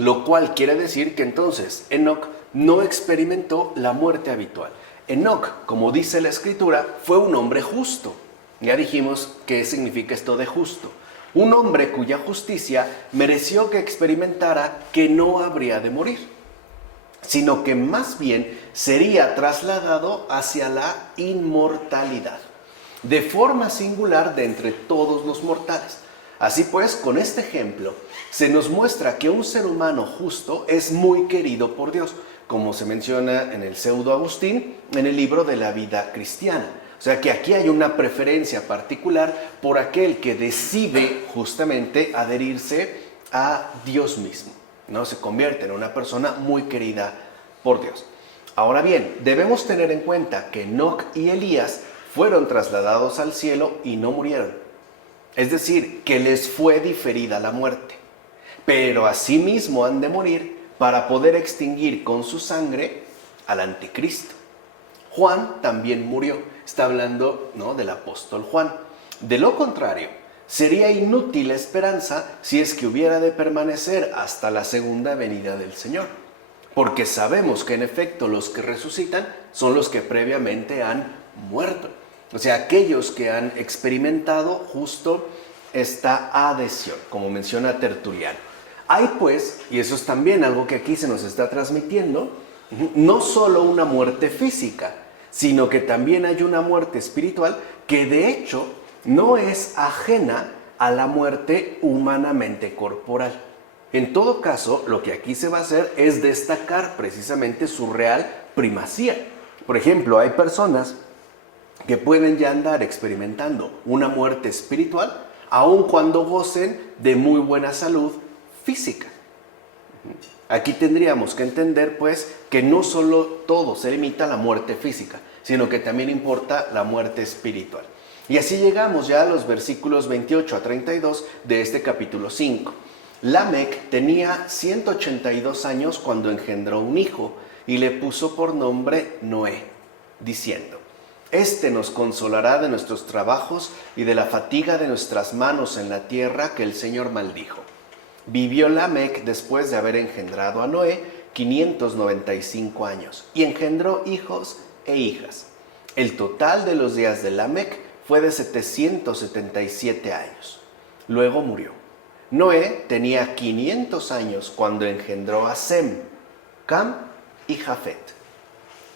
lo cual quiere decir que entonces Enoc no experimentó la muerte habitual. Enoc, como dice la Escritura, fue un hombre justo. Ya dijimos qué significa esto de justo. Un hombre cuya justicia mereció que experimentara que no habría de morir, sino que más bien sería trasladado hacia la inmortalidad, de forma singular de entre todos los mortales. Así pues, con este ejemplo, se nos muestra que un ser humano justo es muy querido por Dios, como se menciona en el Pseudo Agustín, en el libro de la vida cristiana. O sea que aquí hay una preferencia particular por aquel que decide justamente adherirse a Dios mismo, ¿no? Se convierte en una persona muy querida por Dios. Ahora bien, debemos tener en cuenta que Enoc y Elías fueron trasladados al cielo y no murieron. Es decir, que les fue diferida la muerte. Pero asimismo han de morir para poder extinguir con su sangre al anticristo. Juan también murió. Está hablando, ¿no?, del apóstol Juan. De lo contrario, sería inútil la esperanza si es que hubiera de permanecer hasta la segunda venida del Señor. Porque sabemos que en efecto los que resucitan son los que previamente han muerto. O sea, aquellos que han experimentado justo esta adhesión, como menciona Tertuliano. Hay pues, y eso es también algo que aquí se nos está transmitiendo, no solo una muerte física, sino que también hay una muerte espiritual que de hecho no es ajena a la muerte humanamente corporal. En todo caso, lo que aquí se va a hacer es destacar precisamente su real primacía. Por ejemplo, hay personas que pueden ya andar experimentando una muerte espiritual, aun cuando gocen de muy buena salud física. Aquí tendríamos que entender, pues, que no solo todo se limita a la muerte física, sino que también importa la muerte espiritual. Y así llegamos ya a los versículos 28 a 32 de este capítulo 5. Lamec tenía 182 años cuando engendró un hijo y le puso por nombre Noé, diciendo: Este nos consolará de nuestros trabajos y de la fatiga de nuestras manos en la tierra que el Señor maldijo. Vivió Lamec después de haber engendrado a Noé 595 años y engendró hijos e hijas. El total de los días de Lamec fue de 777 años. Luego murió. Noé tenía 500 años cuando engendró a Sem, Cam y Jafet.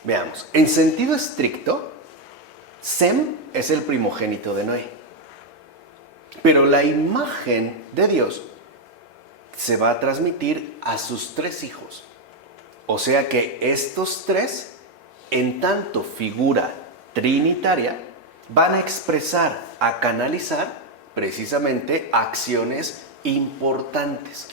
Veamos, en sentido estricto, Sem es el primogénito de Noé. Pero la imagen de Dios se va a transmitir a sus tres hijos. O sea que estos tres, en tanto figura trinitaria, van a expresar, a canalizar precisamente acciones importantes.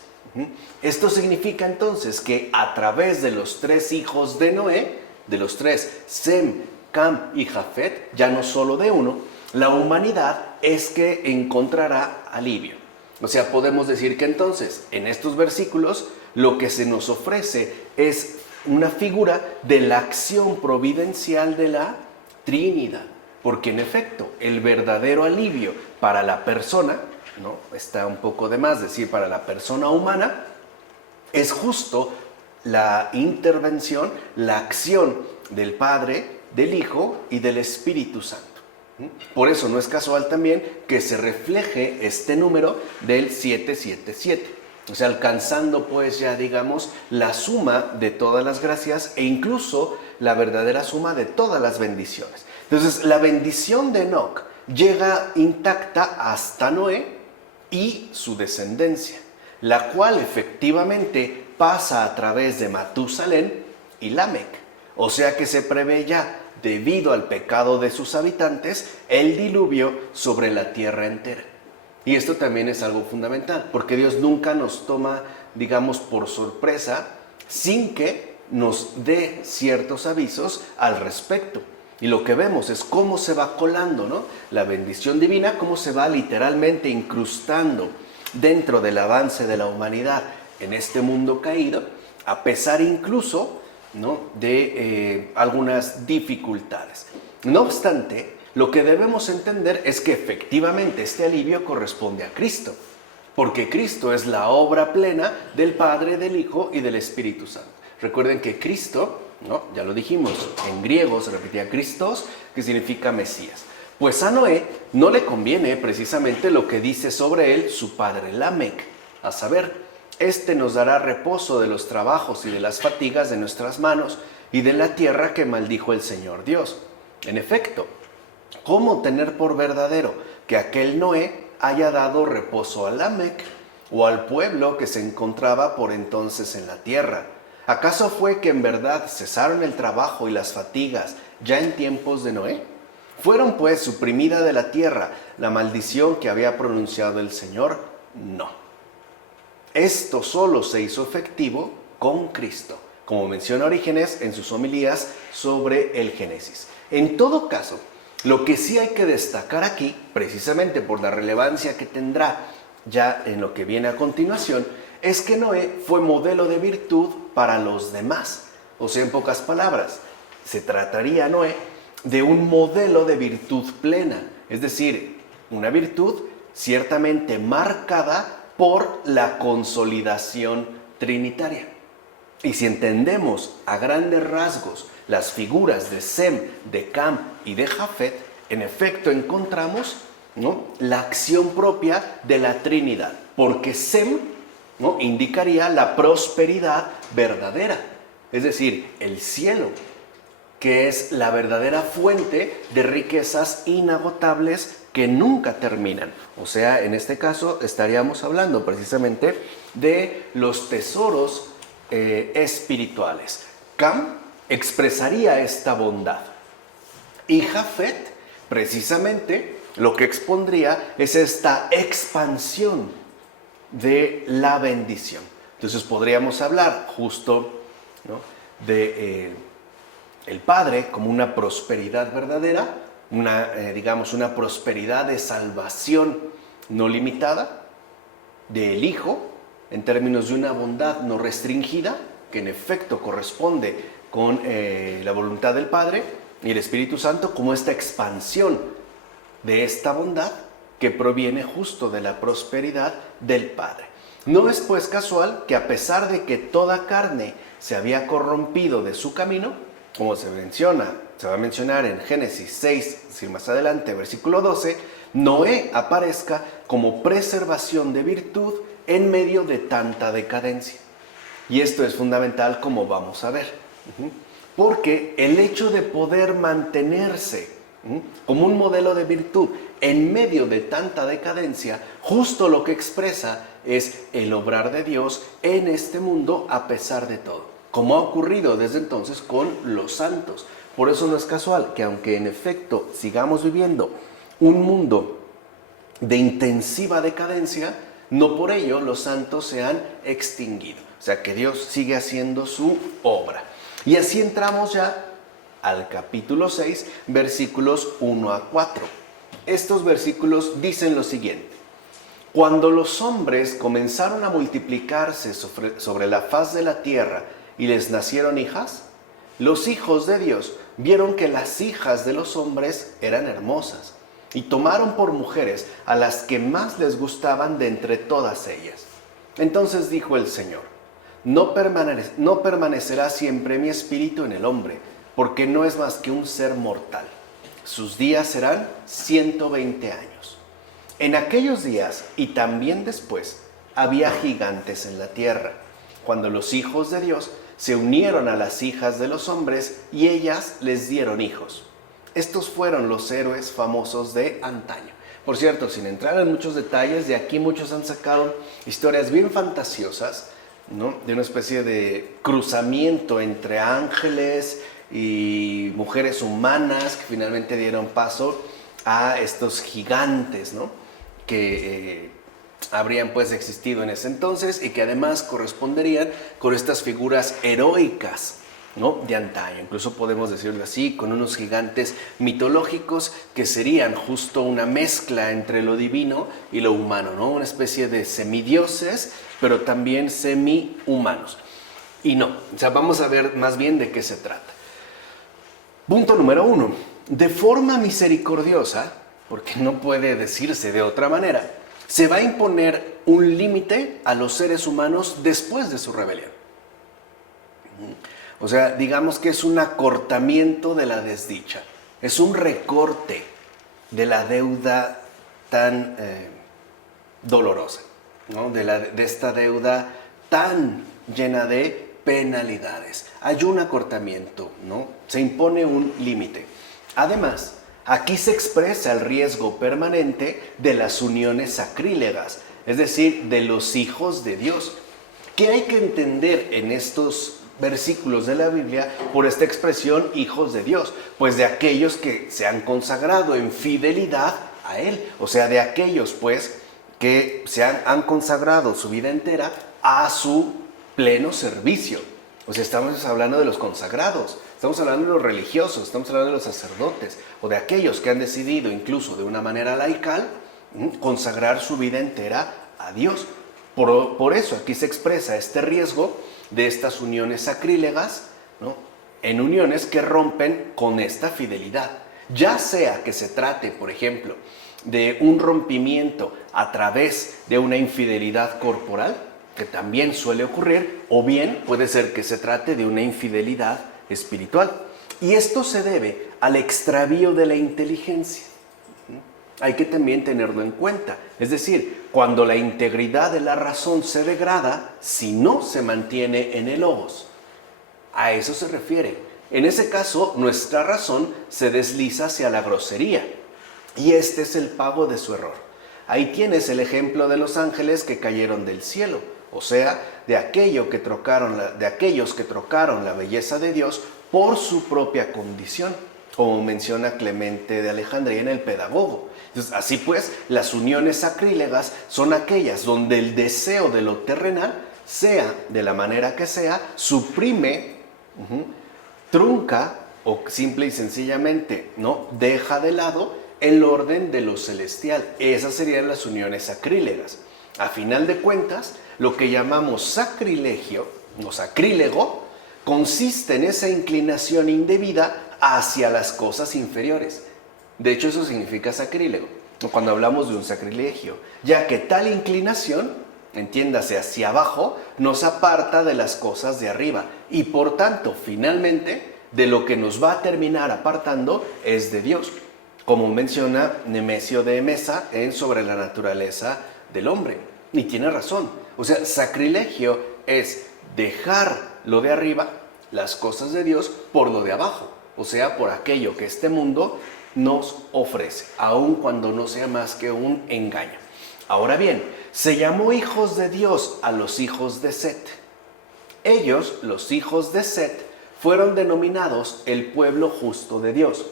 Esto significa entonces que a través de los tres hijos de Noé, de los tres, Sem, Cam y Jafet, ya no solo de uno, la humanidad es que encontrará alivio. O sea, podemos decir que entonces, en estos versículos, lo que se nos ofrece es una figura de la acción providencial de la Trinidad. Porque en efecto, el verdadero alivio para la persona, ¿no?, está un poco de más decir para la persona humana, es justo la intervención, la acción del Padre, del Hijo y del Espíritu Santo. Por eso no es casual también que se refleje este número del 777. O sea, alcanzando pues ya digamos la suma de todas las gracias e incluso la verdadera suma de todas las bendiciones. Entonces, la bendición de Enoc llega intacta hasta Noé y su descendencia, la cual efectivamente pasa a través de Matusalén y Lamec. O sea que se prevé ya, debido al pecado de sus habitantes, el diluvio sobre la tierra entera. Y esto también es algo fundamental, porque Dios nunca nos toma, digamos, por sorpresa, sin que nos dé ciertos avisos al respecto. Y lo que vemos es cómo se va colando, ¿no?, la bendición divina, cómo se va literalmente incrustando dentro del avance de la humanidad en este mundo caído, a pesar incluso, ¿no?, de algunas dificultades. No obstante, lo que debemos entender es que efectivamente este alivio corresponde a Cristo. porque Cristo es la obra plena del Padre, del Hijo y del Espíritu Santo. Recuerden que Cristo, ¿no?, ya lo dijimos, en griego se repetía Christos, que significa Mesías. Pues a Noé no le conviene precisamente lo que dice sobre él su padre Lamec, a saber, este nos dará reposo de los trabajos y de las fatigas de nuestras manos y de la tierra que maldijo el Señor Dios. En efecto, ¿cómo tener por verdadero que aquel Noé haya dado reposo a Lamec o al pueblo que se encontraba por entonces en la tierra? ¿Acaso fue que en verdad cesaron el trabajo y las fatigas ya en tiempos de Noé? ¿Fueron pues suprimida de la tierra la maldición que había pronunciado el Señor? No. Esto solo se hizo efectivo con Cristo, como menciona Orígenes en sus homilías sobre el Génesis. En todo caso, lo que sí hay que destacar aquí, precisamente por la relevancia que tendrá ya en lo que viene a continuación, es que Noé fue modelo de virtud para los demás. O sea, en pocas palabras, se trataría Noé de un modelo de virtud plena, es decir, una virtud ciertamente marcada por la consolidación trinitaria. Y si entendemos a grandes rasgos las figuras de Sem, de Cam y de Jafet, en efecto encontramos, ¿no?, la acción propia de la Trinidad, porque Sem, ¿no?, indicaría la prosperidad verdadera, es decir, el cielo, que es la verdadera fuente de riquezas inagotables que nunca terminan. O sea, en este caso estaríamos hablando precisamente de los tesoros espirituales. Cam expresaría esta bondad. Y Jafet, precisamente, lo que expondría es esta expansión de la bendición. Entonces podríamos hablar justo, ¿no?, de el Padre como una prosperidad verdadera, digamos una prosperidad de salvación no limitada, del Hijo en términos de una bondad no restringida, que en efecto corresponde con la voluntad del Padre, y el Espíritu Santo como esta expansión de esta bondad que proviene justo de la prosperidad del Padre. No es pues casual que a pesar de que toda carne se había corrompido de su camino, como se va a mencionar en Génesis 6, es decir, más adelante, versículo 12, Noé aparezca como preservación de virtud en medio de tanta decadencia. Y esto es fundamental, como vamos a ver, porque el hecho de poder mantenerse como un modelo de virtud en medio de tanta decadencia, justo lo que expresa es el obrar de Dios en este mundo a pesar de todo, como ha ocurrido desde entonces con los santos. Por eso no es casual que aunque en efecto sigamos viviendo un mundo de intensiva decadencia, no por ello los santos se han extinguido. O sea que Dios sigue haciendo su obra. Y así entramos ya al capítulo 6, versículos 1 a 4. Estos versículos dicen lo siguiente: cuando los hombres comenzaron a multiplicarse sobre la faz de la tierra y les nacieron hijas, los hijos de Dios vieron que las hijas de los hombres eran hermosas y tomaron por mujeres a las que más les gustaban de entre todas ellas. Entonces dijo el Señor: no permanecerá siempre mi espíritu en el hombre, porque no es más que un ser mortal. Sus días serán 120 años. En aquellos días y también después había gigantes en la tierra, cuando los hijos de Dios se unieron a las hijas de los hombres y ellas les dieron hijos. Estos fueron los héroes famosos de antaño. Por cierto, sin entrar en muchos detalles, de aquí muchos han sacado historias bien fantasiosas, ¿no?, de una especie de cruzamiento entre ángeles y mujeres humanas que finalmente dieron paso a estos gigantes, ¿no?, que habrían pues existido en ese entonces y que además corresponderían con estas figuras heroicas, ¿no?, de antaño. Incluso podemos decirlo así, con unos gigantes mitológicos que serían justo una mezcla entre lo divino y lo humano, ¿no?, una especie de semidioses, pero también semi-humanos. Y no, o sea, vamos a ver más bien de qué se trata. Punto número 1. De forma misericordiosa, porque no puede decirse de otra manera, se va a imponer un límite a los seres humanos después de su rebelión. O sea, digamos que es un acortamiento de la desdicha, es un recorte de la deuda tan dolorosa, ¿no? De esta deuda tan llena de penalidades. Hay un acortamiento, ¿no? Se impone un límite. Además, aquí se expresa el riesgo permanente de las uniones sacrílegas, es decir, de los hijos de Dios. ¿Qué hay que entender en estos versículos de la Biblia por esta expresión hijos de Dios? Pues de aquellos que se han consagrado en fidelidad a Él, o sea, de aquellos pues que han consagrado su vida entera a su pleno servicio. O sea, estamos hablando de los consagrados, estamos hablando de los religiosos, estamos hablando de los sacerdotes, o de aquellos que han decidido, incluso de una manera laical, consagrar su vida entera a Dios. Por eso aquí se expresa este riesgo de estas uniones sacrílegas, ¿no? En uniones que rompen con esta fidelidad. Ya sea que se trate, por ejemplo, de un rompimiento a través de una infidelidad corporal, que también suele ocurrir, o bien puede ser que se trate de una infidelidad espiritual. Y esto se debe al extravío de la inteligencia. Hay que también tenerlo en cuenta. Es decir, cuando la integridad de la razón se degrada, si no se mantiene en el logos. A eso se refiere. En ese caso, nuestra razón se desliza hacia la grosería. Y este es el pago de su error. Ahí tienes el ejemplo de los ángeles que cayeron del cielo. O sea, de aquellos que trocaron la belleza de Dios por su propia condición, como menciona Clemente de Alejandría en el Pedagogo. Entonces, así pues, las uniones sacrílegas son aquellas donde el deseo de lo terrenal, sea de la manera que sea, suprime, trunca o simple y sencillamente no deja de lado el orden de lo celestial. Esas serían las uniones sacrílegas. A final de cuentas, lo que llamamos sacrilegio o sacrílego consiste en esa inclinación indebida hacia las cosas inferiores. De hecho, eso significa sacrílego, cuando hablamos de un sacrilegio, ya que tal inclinación, entiéndase hacia abajo, nos aparta de las cosas de arriba y por tanto, finalmente, de lo que nos va a terminar apartando es de Dios, como menciona Nemesio de Emesa en Sobre la naturaleza del hombre. Y tiene razón, o sea, sacrilegio es dejar lo de arriba, las cosas de Dios, por lo de abajo, o sea, por aquello que este mundo nos ofrece, aun cuando no sea más que un engaño. Ahora bien, se llamó hijos de Dios a los hijos de Set. Ellos, los hijos de Set, fueron denominados el pueblo justo de Dios.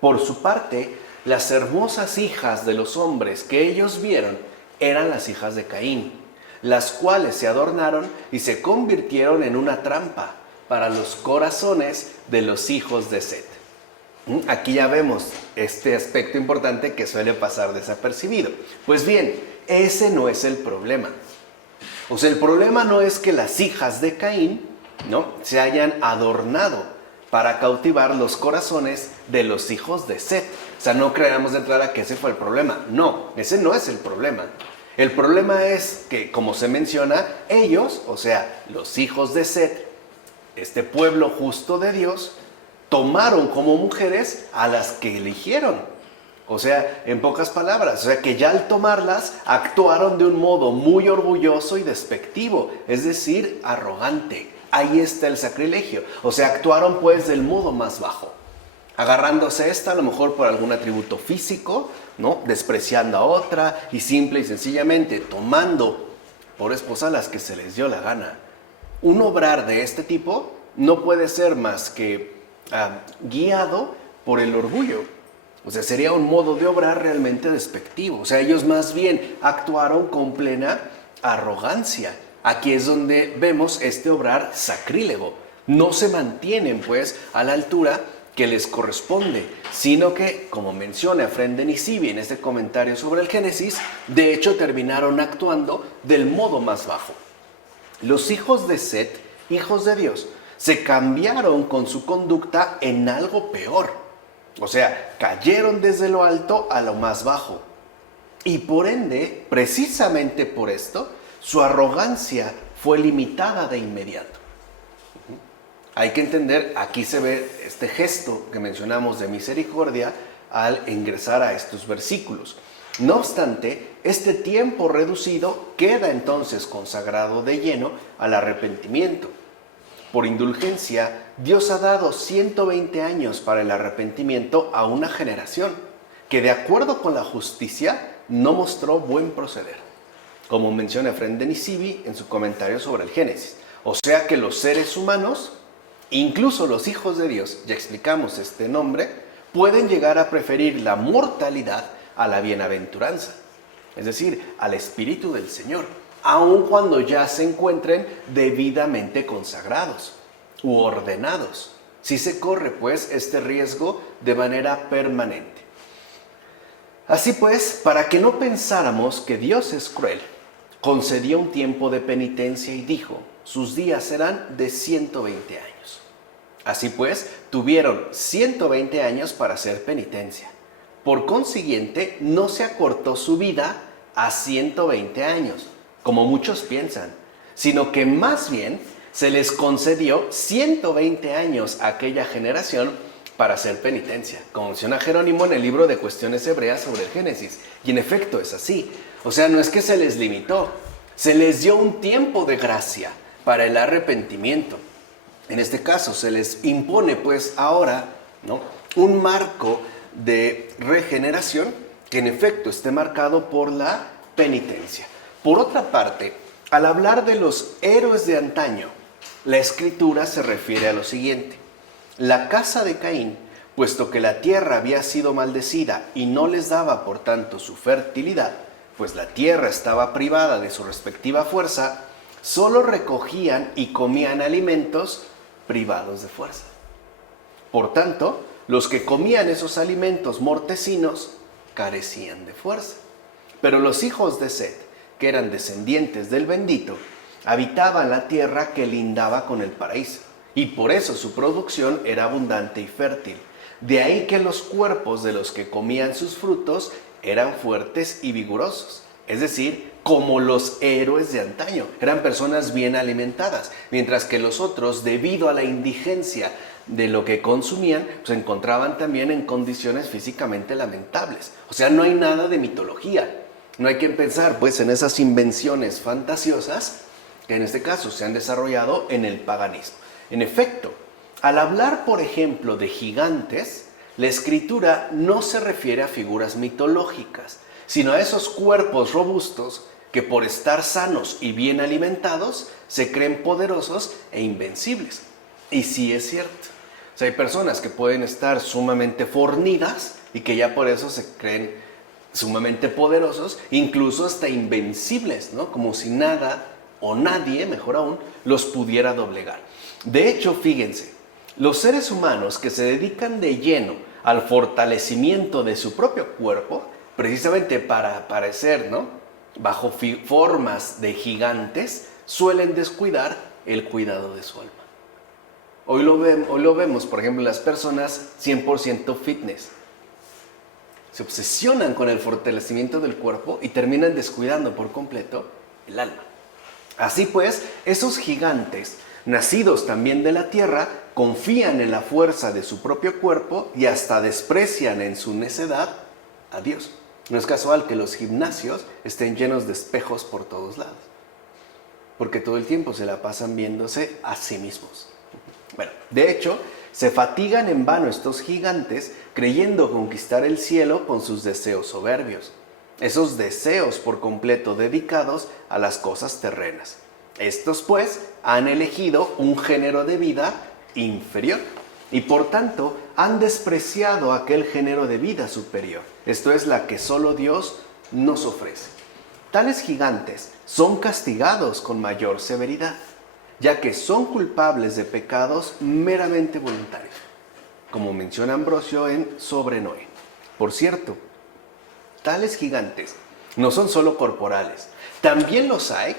Por su parte, las hermosas hijas de los hombres que ellos vieron eran las hijas de Caín, las cuales se adornaron y se convirtieron en una trampa para los corazones de los hijos de Set. Aquí ya vemos este aspecto importante que suele pasar desapercibido. Pues bien, ese no es el problema. O sea, el problema no es que las hijas de Caín, ¿no?, se hayan adornado para cautivar los corazones de los hijos de Set. O sea, no creamos de entrada que ese fue el problema. No, ese no es el problema. El problema es que, como se menciona, ellos, o sea, los hijos de Set, este pueblo justo de Dios, tomaron como mujeres a las que eligieron. O sea, en pocas palabras, o sea, que ya al tomarlas actuaron de un modo muy orgulloso y despectivo, es decir, arrogante. Ahí está el sacrilegio. O sea, actuaron pues del modo más bajo, agarrándose esta a lo mejor por algún atributo físico, ¿no?, despreciando a otra y simple y sencillamente tomando por esposa a las que se les dio la gana. Un obrar de este tipo no puede ser más que guiado por el orgullo. O sea, sería un modo de obrar realmente despectivo. O sea, ellos más bien actuaron con plena arrogancia. Aquí es donde vemos este obrar sacrílego. No se mantienen, pues, a la altura que les corresponde, sino que, como menciona Efrén de Nisibi en este comentario sobre el Génesis, de hecho terminaron actuando del modo más bajo. Los hijos de Set, hijos de Dios, se cambiaron con su conducta en algo peor. O sea, cayeron desde lo alto a lo más bajo. Y por ende, precisamente por esto, su arrogancia fue limitada de inmediato. Hay que entender, aquí se ve este gesto que mencionamos de misericordia al ingresar a estos versículos. No obstante, este tiempo reducido queda entonces consagrado de lleno al arrepentimiento. Por indulgencia, Dios ha dado 120 años para el arrepentimiento a una generación que, de acuerdo con la justicia, no mostró buen proceder, como menciona Efrén de Nisibi en su comentario sobre el Génesis. O sea que los seres humanos, incluso los hijos de Dios, ya explicamos este nombre, pueden llegar a preferir la mortalidad a la bienaventuranza, es decir, al Espíritu del Señor, aun cuando ya se encuentren debidamente consagrados u ordenados. Si se corre, pues, este riesgo de manera permanente. Así pues, para que no pensáramos que Dios es cruel, concedió un tiempo de penitencia y dijo, sus días serán de 120 años. Así pues, tuvieron 120 años para hacer penitencia. Por consiguiente, no se acortó su vida a 120 años, como muchos piensan, sino que más bien se les concedió 120 años a aquella generación para hacer penitencia, como menciona Jerónimo en el libro de Cuestiones Hebreas sobre el Génesis. Y en efecto es así. O sea, no es que se les limitó, se les dio un tiempo de gracia para el arrepentimiento. En este caso se les impone pues ahora, ¿no?, un marco de regeneración que en efecto esté marcado por la penitencia. Por otra parte, al hablar de los héroes de antaño, la Escritura se refiere a lo siguiente. La casa de Caín, puesto que la tierra había sido maldecida y no les daba por tanto su fertilidad, pues la tierra estaba privada de su respectiva fuerza, solo recogían y comían alimentos privados de fuerza. Por tanto, los que comían esos alimentos mortecinos carecían de fuerza. Pero los hijos de Set, que eran descendientes del bendito, habitaban la tierra que lindaba con el paraíso, y por eso su producción era abundante y fértil. De ahí que los cuerpos de los que comían sus frutos eran fuertes y vigorosos, es decir, como los héroes de antaño, eran personas bien alimentadas, mientras que los otros, debido a la indigencia de lo que consumían, se encontraban también en condiciones físicamente lamentables. O sea, no hay nada de mitología, no hay que pensar pues en esas invenciones fantasiosas que en este caso se han desarrollado en el paganismo. En efecto, al hablar, por ejemplo, de gigantes, la Escritura no se refiere a figuras mitológicas, sino a esos cuerpos robustos que por estar sanos y bien alimentados se creen poderosos e invencibles. Y sí es cierto. O sea, hay personas que pueden estar sumamente fornidas y que ya por eso se creen sumamente poderosos, incluso hasta invencibles, ¿no? Como si nada o nadie, mejor aún, los pudiera doblegar. De hecho, fíjense, los seres humanos que se dedican de lleno al fortalecimiento de su propio cuerpo, precisamente para parecer, ¿no?, bajo formas de gigantes, suelen descuidar el cuidado de su alma. Hoy lo vemos, por ejemplo, las personas 100% fitness. Se obsesionan con el fortalecimiento del cuerpo y terminan descuidando por completo el alma. Así pues, esos gigantes, nacidos también de la tierra, confían en la fuerza de su propio cuerpo y hasta desprecian en su necedad a Dios. No es casual que los gimnasios estén llenos de espejos por todos lados, porque todo el tiempo se la pasan viéndose a sí mismos. Bueno, de hecho, se fatigan en vano estos gigantes creyendo conquistar el cielo con sus deseos soberbios, esos deseos por completo dedicados a las cosas terrenas. Estos, pues, han elegido un género de vida inferior y, por tanto, han despreciado aquel género de vida superior. Esto es la que solo Dios nos ofrece. Tales gigantes son castigados con mayor severidad, ya que son culpables de pecados meramente voluntarios, como menciona Ambrosio en Sobre Noé. Por cierto, tales gigantes no son solo corporales, también los hay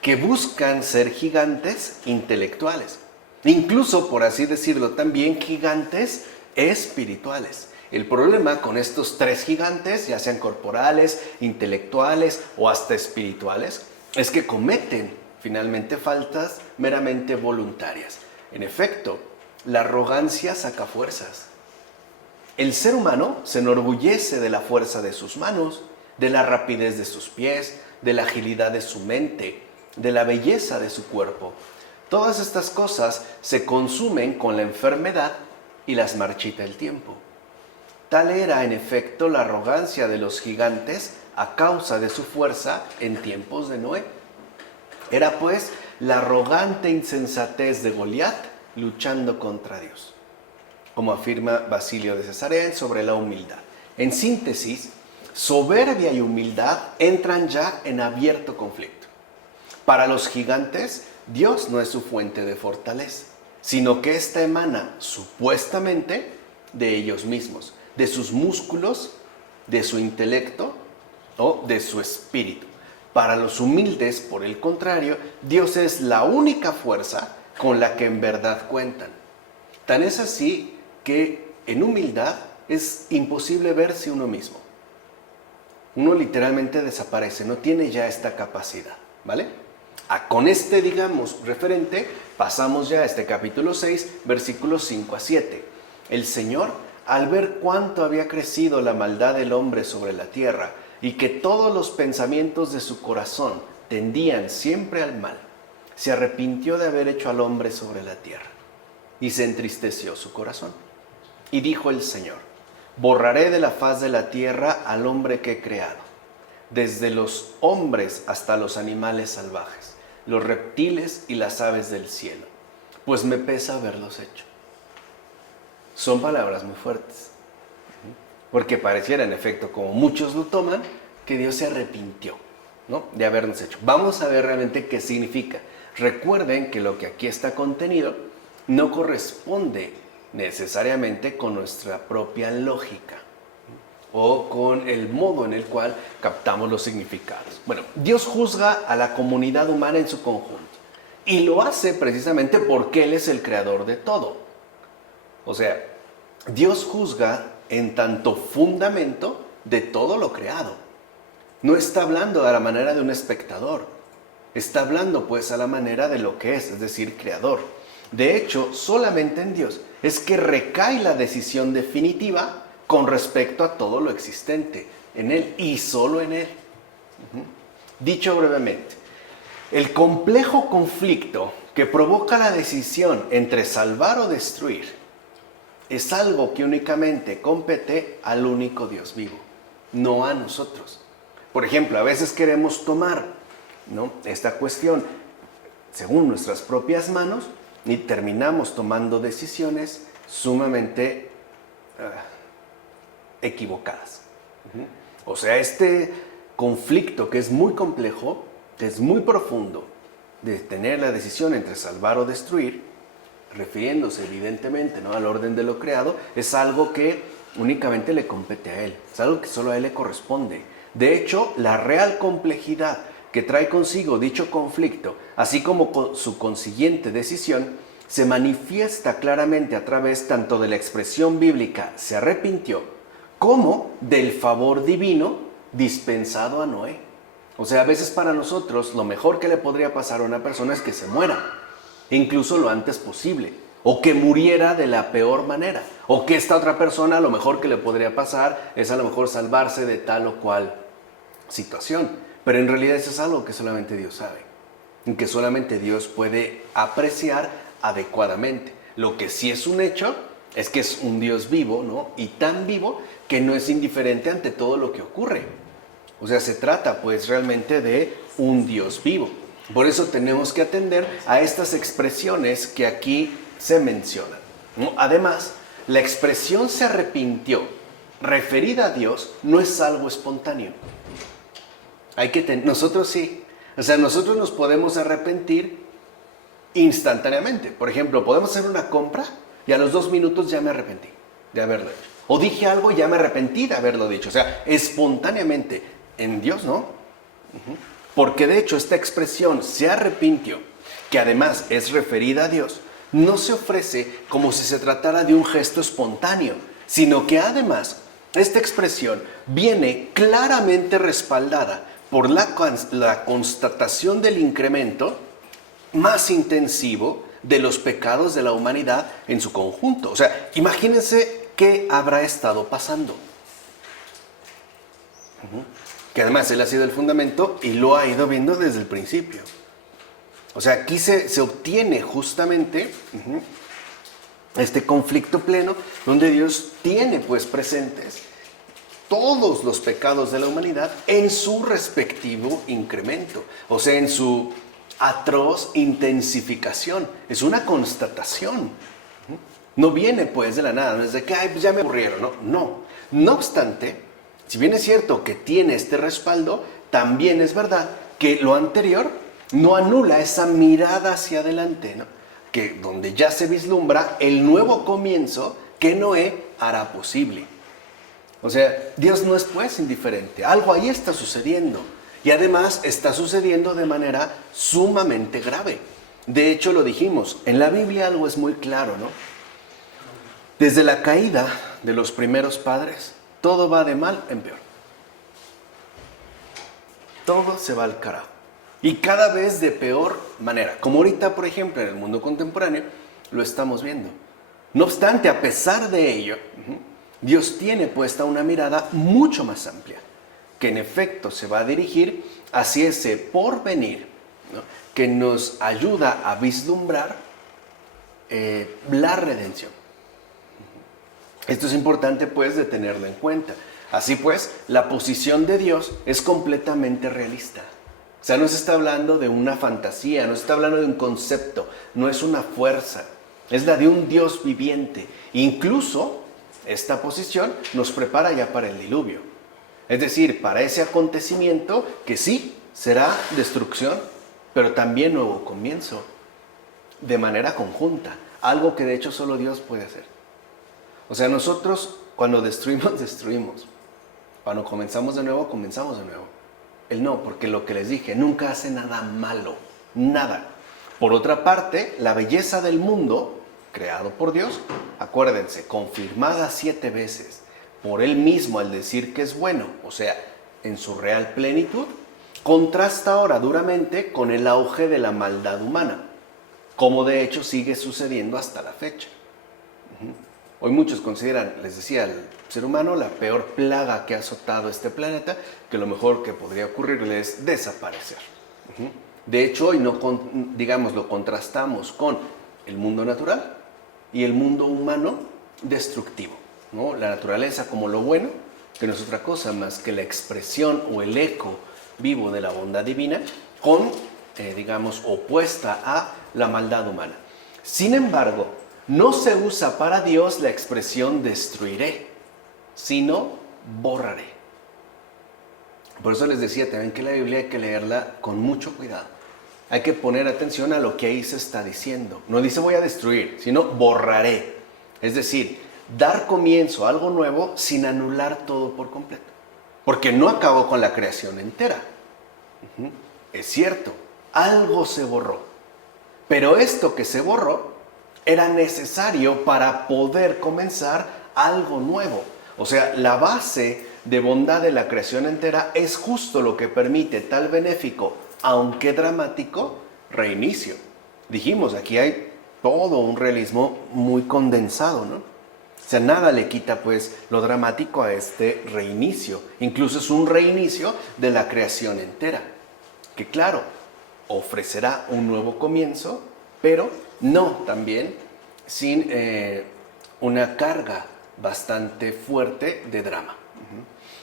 que buscan ser gigantes intelectuales, incluso, por así decirlo, también gigantes espirituales. El problema con estos tres gigantes, ya sean corporales, intelectuales o hasta espirituales, es que cometen finalmente faltas meramente voluntarias. En efecto, la arrogancia saca fuerzas. El ser humano se enorgullece de la fuerza de sus manos, de la rapidez de sus pies, de la agilidad de su mente, de la belleza de su cuerpo. Todas estas cosas se consumen con la enfermedad y las marchita el tiempo. Tal era, en efecto, la arrogancia de los gigantes a causa de su fuerza en tiempos de Noé. Era, pues, la arrogante insensatez de Goliat luchando contra Dios, como afirma Basilio de Cesarea sobre la humildad. En síntesis, soberbia y humildad entran ya en abierto conflicto. Para los gigantes, Dios no es su fuente de fortaleza, sino que ésta emana supuestamente de ellos mismos, de sus músculos, de su intelecto o de su espíritu. Para los humildes, por el contrario, Dios es la única fuerza con la que en verdad cuentan. Tan es así que en humildad es imposible verse uno mismo. Uno literalmente desaparece, no tiene ya esta capacidad, ¿vale? Con este, digamos, referente, pasamos ya a este capítulo 6, versículos 5 a 7. El Señor, al ver cuánto había crecido la maldad del hombre sobre la tierra y que todos los pensamientos de su corazón tendían siempre al mal, se arrepintió de haber hecho al hombre sobre la tierra y se entristeció su corazón. Y dijo el Señor: borraré de la faz de la tierra al hombre que he creado, desde los hombres hasta los animales salvajes, los reptiles y las aves del cielo, pues me pesa haberlos hecho. Son palabras muy fuertes, porque pareciera en efecto, como muchos lo toman, que Dios se arrepintió, ¿no?, de habernos hecho. Vamos a ver realmente qué significa. Recuerden que lo que aquí está contenido no corresponde necesariamente con nuestra propia lógica o con el modo en el cual captamos los significados. Bueno, Dios juzga a la comunidad humana en su conjunto y lo hace precisamente porque Él es el creador de todo. O sea, Dios juzga en tanto fundamento de todo lo creado. No está hablando a la manera de un espectador, está hablando pues a la manera de lo que es decir, creador. De hecho, solamente en Dios es que recae la decisión definitiva con respecto a todo lo existente, en Él y solo en Él. Dicho brevemente, el complejo conflicto que provoca la decisión entre salvar o destruir es algo que únicamente compete al único Dios vivo, no a nosotros. Por ejemplo, a veces queremos tomar, ¿no?, esta cuestión según nuestras propias manos y terminamos tomando decisiones sumamente equivocadas. O sea, este conflicto que es muy complejo, que es muy profundo, de tener la decisión entre salvar o destruir, refiriéndose evidentemente, ¿no?, al orden de lo creado, es algo que únicamente le compete a Él, es algo que solo a Él le corresponde. De hecho, la real complejidad que trae consigo dicho conflicto, así como su consiguiente decisión, se manifiesta claramente a través tanto de la expresión bíblica "se arrepintió", como del favor divino dispensado a Noé. O sea, a veces para nosotros lo mejor que le podría pasar a una persona es que se muera, incluso lo antes posible, o que muriera de la peor manera, o que esta otra persona lo mejor que le podría pasar es a lo mejor salvarse de tal o cual situación. Pero en realidad eso es algo que solamente Dios sabe, y que solamente Dios puede apreciar adecuadamente. Lo que sí es un hecho es que es un Dios vivo, ¿no?, y tan vivo que no es indiferente ante todo lo que ocurre. O sea, se trata pues realmente de un Dios vivo. Por eso tenemos que atender a estas expresiones que aquí se mencionan, ¿no? Además, la expresión "se arrepintió" referida a Dios no es algo espontáneo. Nosotros sí. O sea, nosotros nos podemos arrepentir instantáneamente. Por ejemplo, podemos hacer una compra y a los 2 minutos ya me arrepentí de haberlo hecho. O dije algo y ya me arrepentí de haberlo dicho. O sea, espontáneamente. En Dios no. Porque de hecho esta expresión "se arrepintió", que además es referida a Dios, no se ofrece como si se tratara de un gesto espontáneo, sino que además esta expresión viene claramente respaldada por la constatación del incremento más intensivo de los pecados de la humanidad en su conjunto. O sea, imagínense qué habrá estado pasando. Que además él ha sido el fundamento y lo ha ido viendo desde el principio. O sea, aquí se obtiene justamente este conflicto pleno donde Dios tiene pues presentes todos los pecados de la humanidad en su respectivo incremento, o sea, en su atroz intensificación. Es una constatación. No viene pues de la nada, no es de que ay, pues ya me aburrieron, no obstante, si bien es cierto que tiene este respaldo, también es verdad que lo anterior no anula esa mirada hacia adelante, ¿no? Que donde ya se vislumbra el nuevo comienzo que Noé hará posible. O sea, Dios no es pues indiferente, algo ahí está sucediendo y además está sucediendo de manera sumamente grave. De hecho, lo dijimos, en la Biblia algo es muy claro, ¿no? Desde la caída de los primeros padres, todo va de mal en peor. Todo se va al carajo. Y cada vez de peor manera. Como ahorita, por ejemplo, en el mundo contemporáneo, lo estamos viendo. No obstante, a pesar de ello, Dios tiene puesta una mirada mucho más amplia, que en efecto se va a dirigir hacia ese porvenir, ¿no? Que nos ayuda a vislumbrar la redención. Esto es importante pues de tenerlo en cuenta. Así pues, la posición de Dios es completamente realista. O sea, no se está hablando de una fantasía, no se está hablando de un concepto, no es una fuerza, es la de un Dios viviente. Incluso esta posición nos prepara ya para el diluvio. Es decir, para ese acontecimiento que sí será destrucción, pero también nuevo comienzo, de manera conjunta. Algo que de hecho solo Dios puede hacer. O sea, nosotros cuando destruimos, destruimos. Cuando comenzamos de nuevo, comenzamos de nuevo. Él no, porque lo que les dije, nunca hace nada malo, nada. Por otra parte, la belleza del mundo, creado por Dios, acuérdense, confirmada 7 veces por Él mismo al decir que es bueno, o sea, en su real plenitud, contrasta ahora duramente con el auge de la maldad humana, como de hecho sigue sucediendo hasta la fecha. Hoy muchos consideran, les decía, al ser humano la peor plaga que ha azotado este planeta, que lo mejor que podría ocurrirle es desaparecer. De hecho, hoy no, digamos, lo contrastamos con el mundo natural y el mundo humano destructivo, ¿no? La naturaleza como lo bueno, que no es otra cosa más que la expresión o el eco vivo de la bondad divina, con, digamos, opuesta a la maldad humana. Sin embargo, no se usa para Dios la expresión destruiré, sino borraré. Por eso les decía también que la Biblia hay que leerla con mucho cuidado. Hay que poner atención a lo que ahí se está diciendo. No dice voy a destruir, sino borraré. Es decir, dar comienzo a algo nuevo sin anular todo por completo. Porque no acabó con la creación entera. Es cierto, algo se borró. Pero esto que se borró era necesario para poder comenzar algo nuevo. O sea, la base de bondad de la creación entera es justo lo que permite tal benéfico, aunque dramático, reinicio. Dijimos, aquí hay todo un realismo muy condensado, ¿no? O sea, nada le quita pues lo dramático a este reinicio. Incluso es un reinicio de la creación entera, que claro, ofrecerá un nuevo comienzo, pero no también sin una carga bastante fuerte de drama.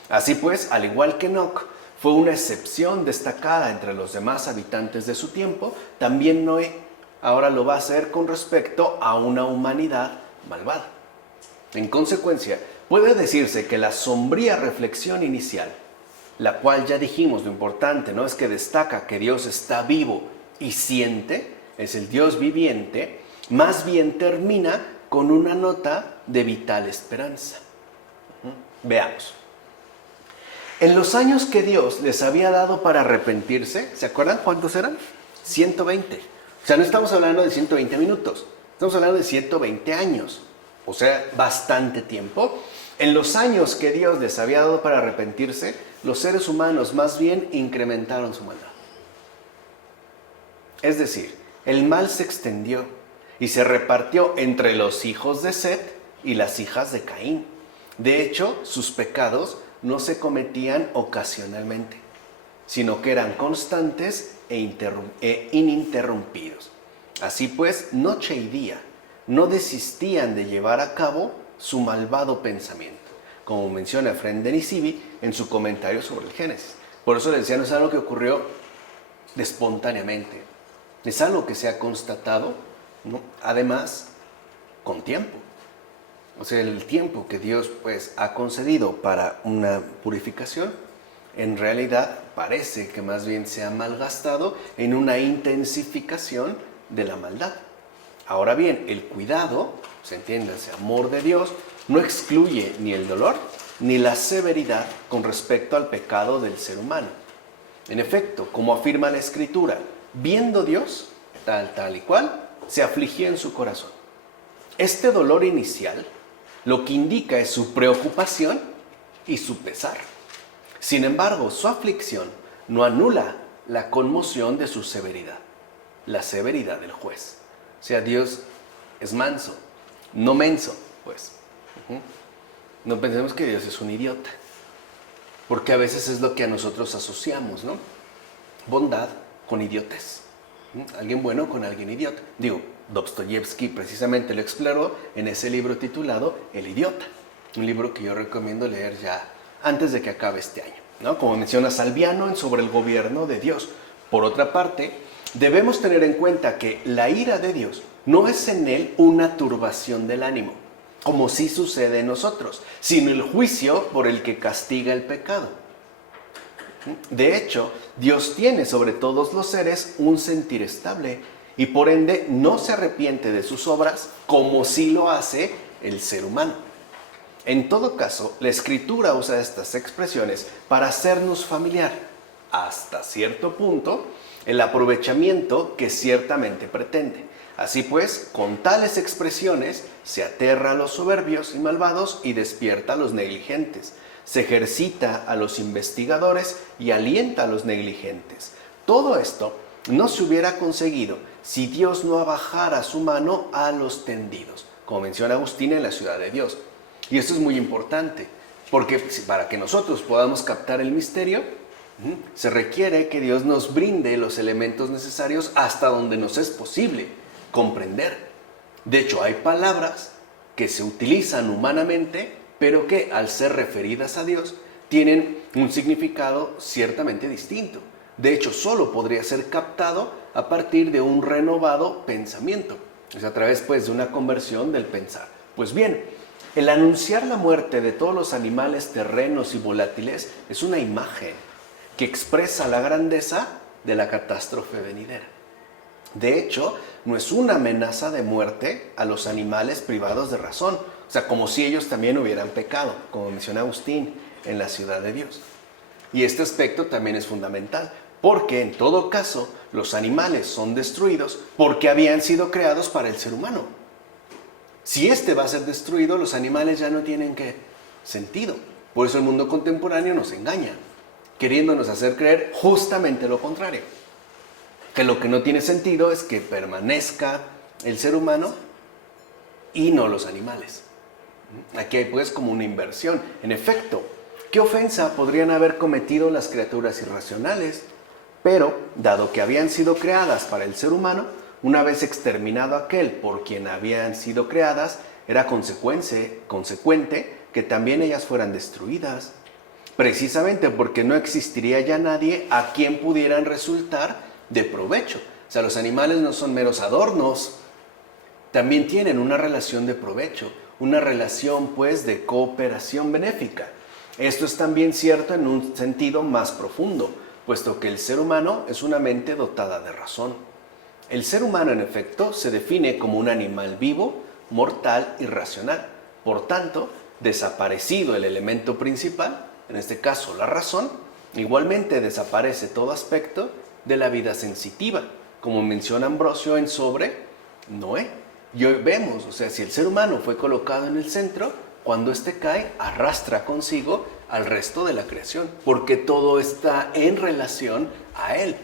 Así pues, al igual que Enoc fue una excepción destacada entre los demás habitantes de su tiempo, también Noé ahora lo va a hacer con respecto a una humanidad malvada. En consecuencia, puede decirse que la sombría reflexión inicial, la cual ya dijimos lo importante, ¿no? Es que destaca que Dios está vivo y siente, es el Dios viviente, más bien termina con una nota de vital esperanza. Veamos. En los años que Dios les había dado para arrepentirse, ¿se acuerdan cuántos eran? 120. O sea, no estamos hablando de 120 minutos, estamos hablando de 120 años. o sea, bastante tiempo, en los años que Dios les había dado para arrepentirse, los seres humanos más bien incrementaron su maldad. Es decir, el mal se extendió y se repartió entre los hijos de Set y las hijas de Caín. De hecho, sus pecados no se cometían ocasionalmente, sino que eran constantes e ininterrumpidos. Así pues, noche y día no desistían de llevar a cabo su malvado pensamiento, como menciona Efrén de Nisibi en su comentario sobre el Génesis. Por eso les decía, no es algo que ocurrió espontáneamente, es algo que se ha constatado, ¿no? Además, con tiempo. O sea, el tiempo que Dios pues ha concedido para una purificación, en realidad parece que más bien se ha malgastado en una intensificación de la maldad. Ahora bien, el cuidado, se entiende, ese amor de Dios, no excluye ni el dolor ni la severidad con respecto al pecado del ser humano. En efecto, como afirma la Escritura, viendo Dios, tal y cual, se afligió en su corazón. Este dolor inicial lo que indica es su preocupación y su pesar. Sin embargo, su aflicción no anula la conmoción de su severidad, la severidad del juez. O sea, Dios es manso, no menso, pues. No pensemos que Dios es un idiota, porque a veces es lo que a nosotros asociamos, ¿no? Bondad con idiotez. Alguien bueno con alguien idiota. Digo, Dostoyevsky precisamente lo exploró en ese libro titulado El idiota, un libro que yo recomiendo leer ya antes de que acabe este año, ¿no? Como menciona Salviano en Sobre el gobierno de Dios. Por otra parte, debemos tener en cuenta que la ira de Dios no es en él una turbación del ánimo, como sí sucede en nosotros, sino el juicio por el que castiga el pecado. De hecho, Dios tiene sobre todos los seres un sentir estable y por ende no se arrepiente de sus obras como sí lo hace el ser humano. En todo caso, la Escritura usa estas expresiones para hacernos familiar, hasta cierto punto, el aprovechamiento que ciertamente pretende. Así pues, con tales expresiones se aterra a los soberbios y malvados y despierta a los negligentes. Se ejercita a los investigadores y alienta a los negligentes. Todo esto no se hubiera conseguido si Dios no bajara su mano a los tendidos, como menciona Agustín en La Ciudad de Dios. Y esto es muy importante, porque para que nosotros podamos captar el misterio, se requiere que Dios nos brinde los elementos necesarios hasta donde nos es posible comprender. De hecho, hay palabras que se utilizan humanamente, pero que al ser referidas a Dios, tienen un significado ciertamente distinto. De hecho, solo podría ser captado a partir de un renovado pensamiento, es a través pues de una conversión del pensar. Pues bien, el anunciar la muerte de todos los animales terrenos y volátiles es una imagen que expresa la grandeza de la catástrofe venidera. De hecho, no es una amenaza de muerte a los animales privados de razón, o sea, como si ellos también hubieran pecado, como menciona Agustín en La Ciudad de Dios. Y este aspecto también es fundamental, porque en todo caso los animales son destruidos porque habían sido creados para el ser humano. Si este va a ser destruido, los animales ya no tienen ¿qué? Sentido. Por eso el mundo contemporáneo nos engaña, queriéndonos hacer creer justamente lo contrario. Que lo que no tiene sentido es que permanezca el ser humano y no los animales. Aquí hay pues como una inversión. En efecto, ¿qué ofensa podrían haber cometido las criaturas irracionales? Pero, dado que habían sido creadas para el ser humano, una vez exterminado aquel por quien habían sido creadas, era consecuente que también ellas fueran destruidas. Precisamente porque no existiría ya nadie a quien pudieran resultar de provecho. O sea, los animales no son meros adornos, también tienen una relación de provecho, una relación pues de cooperación benéfica. Esto es también cierto en un sentido más profundo, puesto que el ser humano es una mente dotada de razón. El ser humano, en efecto, se define como un animal vivo, mortal y racional. Por tanto, desaparecido el elemento principal, en este caso la razón, igualmente desaparece todo aspecto de la vida sensitiva, como menciona Ambrosio en Sobre Noé. Y hoy vemos, o sea, si el ser humano fue colocado en el centro, cuando éste cae, arrastra consigo al resto de la creación, porque todo está en relación a él.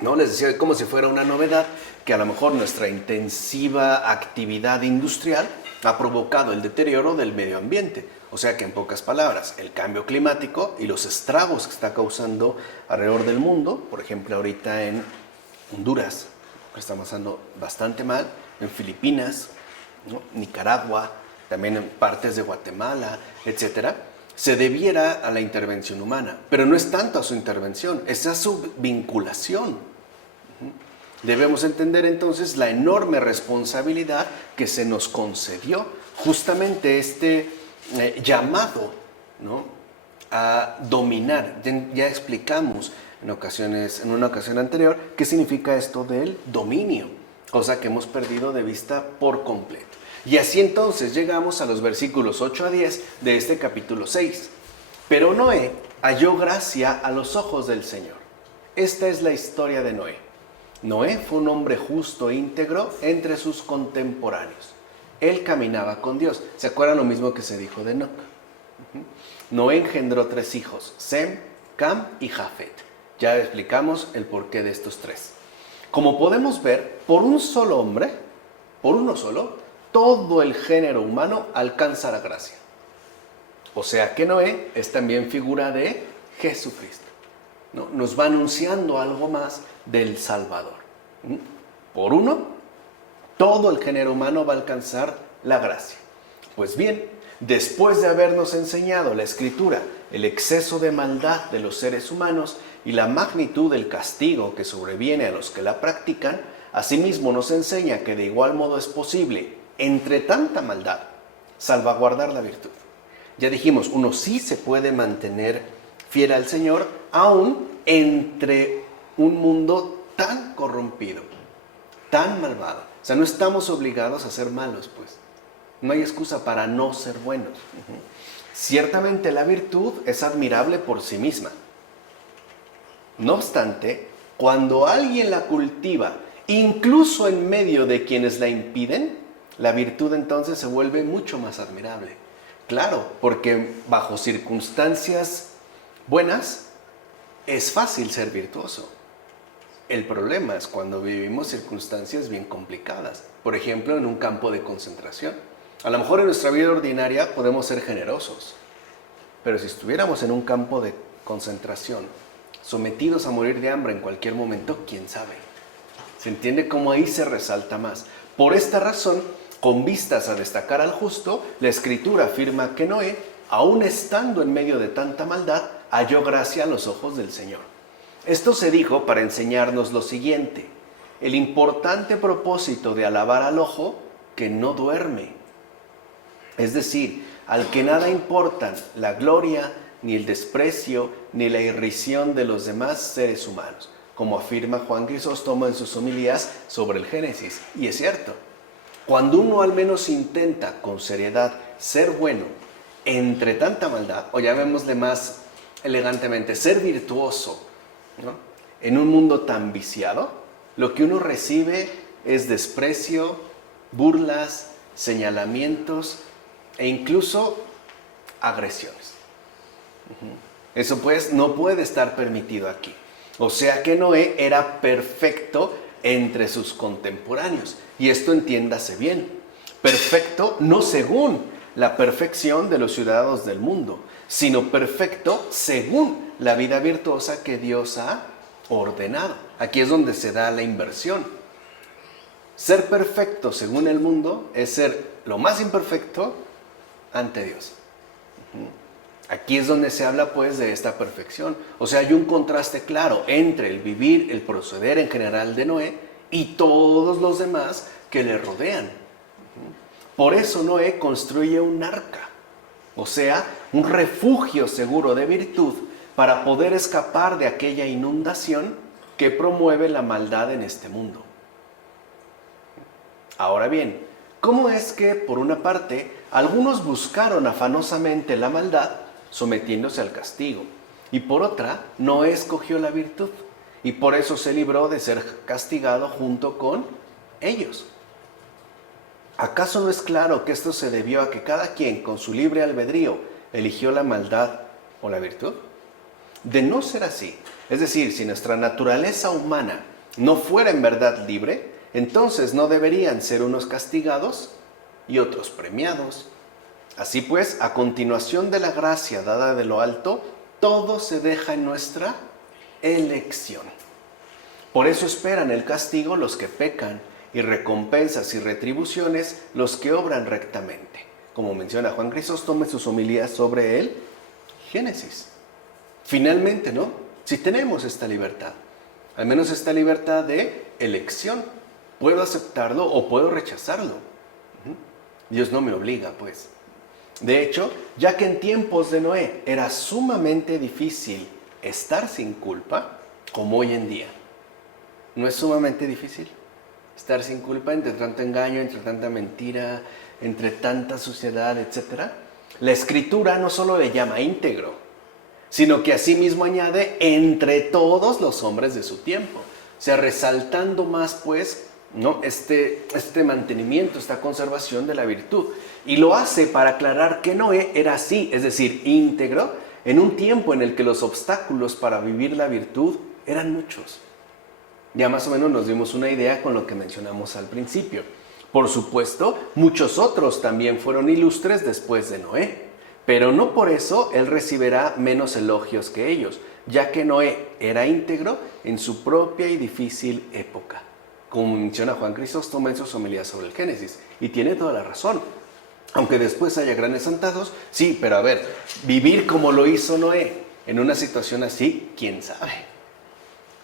¿No? Les decía como si fuera una novedad que a lo mejor nuestra intensiva actividad industrial ha provocado el deterioro del medio ambiente. O sea que en pocas palabras, el cambio climático y los estragos que está causando alrededor del mundo, por ejemplo ahorita en Honduras, está pasando bastante mal, en Filipinas, ¿no? Nicaragua, también en partes de Guatemala, etcétera, se debiera a la intervención humana, pero no es tanto a su intervención, es a su vinculación. Debemos entender entonces la enorme responsabilidad que se nos concedió, justamente este llamado, ¿no?, a dominar. Ya explicamos en una ocasión anterior qué significa esto del dominio, cosa que hemos perdido de vista por completo. Y así entonces llegamos a los versículos 8 a 10 de este capítulo 6. Pero Noé halló gracia a los ojos del Señor. Esta es la historia de Noé. Noé fue un hombre justo e íntegro entre sus contemporáneos. Él caminaba con Dios. ¿Se acuerdan lo mismo que se dijo de Enoc? Noé engendró 3 hijos, Sem, Cam y Jafet. Ya explicamos el porqué de estos 3. Como podemos ver, por un solo hombre, por uno solo, todo el género humano alcanza la gracia. O sea que Noé es también figura de Jesucristo, ¿no? Nos va anunciando algo más del Salvador. Por uno, todo el género humano va a alcanzar la gracia. Pues bien, después de habernos enseñado la Escritura, el exceso de maldad de los seres humanos y la magnitud del castigo que sobreviene a los que la practican, asimismo nos enseña que de igual modo es posible, entre tanta maldad, salvaguardar la virtud. Ya dijimos, uno sí se puede mantener fiel al Señor, aún entre un mundo tan corrompido, tan malvado. O sea, no estamos obligados a ser malos, pues. No hay excusa para no ser buenos. Ciertamente la virtud es admirable por sí misma. No obstante, cuando alguien la cultiva, incluso en medio de quienes la impiden, la virtud entonces se vuelve mucho más admirable. Claro, porque bajo circunstancias buenas es fácil ser virtuoso. El problema es cuando vivimos circunstancias bien complicadas. Por ejemplo, en un campo de concentración. A lo mejor en nuestra vida ordinaria podemos ser generosos, pero si estuviéramos en un campo de concentración, sometidos a morir de hambre en cualquier momento, ¿quién sabe? ¿Se entiende cómo ahí se resalta más? Por esta razón, con vistas a destacar al justo, la Escritura afirma que Noé, aun estando en medio de tanta maldad, halló gracia a los ojos del Señor. Esto se dijo para enseñarnos lo siguiente: el importante propósito de alabar al ojo que no duerme. Es decir, al que nada importan la gloria, ni el desprecio, ni la irrisión de los demás seres humanos, como afirma Juan Crisóstomo en sus homilías sobre el Génesis. Y es cierto, cuando uno al menos intenta con seriedad ser bueno entre tanta maldad, o llamémosle más elegantemente, ser virtuoso, ¿no?, en un mundo tan viciado, lo que uno recibe es desprecio, burlas, señalamientos e incluso agresiones. Eso pues no puede estar permitido aquí. O sea que Noé era perfecto entre sus contemporáneos. Y esto entiéndase bien. Perfecto no según la perfección de los ciudadanos del mundo, sino perfecto según la vida virtuosa que Dios ha ordenado. Aquí es donde se da la inversión. Ser perfecto según el mundo es ser lo más imperfecto ante Dios. Aquí es donde se habla pues de esta perfección. O sea, hay un contraste claro entre el vivir, el proceder en general de Noé y todos los demás que le rodean. Por eso Noé construye un arca, o sea, un refugio seguro de virtud para poder escapar de aquella inundación que promueve la maldad en este mundo. Ahora bien, ¿cómo es que, por una parte, algunos buscaron afanosamente la maldad, sometiéndose al castigo, y por otra, Noé escogió la virtud, y por eso se libró de ser castigado junto con ellos? ¿Acaso no es claro que esto se debió a que cada quien con su libre albedrío eligió la maldad o la virtud? De no ser así, es decir, si nuestra naturaleza humana no fuera en verdad libre, entonces no deberían ser unos castigados y otros premiados. Así pues, a continuación de la gracia dada de lo alto, todo se deja en nuestra elección. Por eso esperan el castigo los que pecan, y recompensas y retribuciones los que obran rectamente, como menciona Juan Crisóstomo en sus homilías sobre el Génesis. Finalmente, ¿no? Si tenemos esta libertad, al menos esta libertad de elección, puedo aceptarlo o puedo rechazarlo. Dios no me obliga, pues. De hecho, ya que en tiempos de Noé era sumamente difícil estar sin culpa, como hoy en día, ¿no es sumamente difícil estar sin culpa entre tanto engaño, entre tanta mentira, entre tanta suciedad, etcétera? La Escritura no solo le llama íntegro, sino que asimismo añade entre todos los hombres de su tiempo. O sea, resaltando más, pues, ¿no? este mantenimiento, esta conservación de la virtud. Y lo hace para aclarar que Noé era así, es decir, íntegro, en un tiempo en el que los obstáculos para vivir la virtud eran muchos. Ya más o menos nos dimos una idea con lo que mencionamos al principio. Por supuesto, muchos otros también fueron ilustres después de Noé, pero no por eso él recibirá menos elogios que ellos, ya que Noé era íntegro en su propia y difícil época, como menciona Juan Crisóstomo en sus homilías sobre el Génesis, y tiene toda la razón. Aunque después haya grandes santados, sí, pero a ver, vivir como lo hizo Noé en una situación así, ¿quién sabe?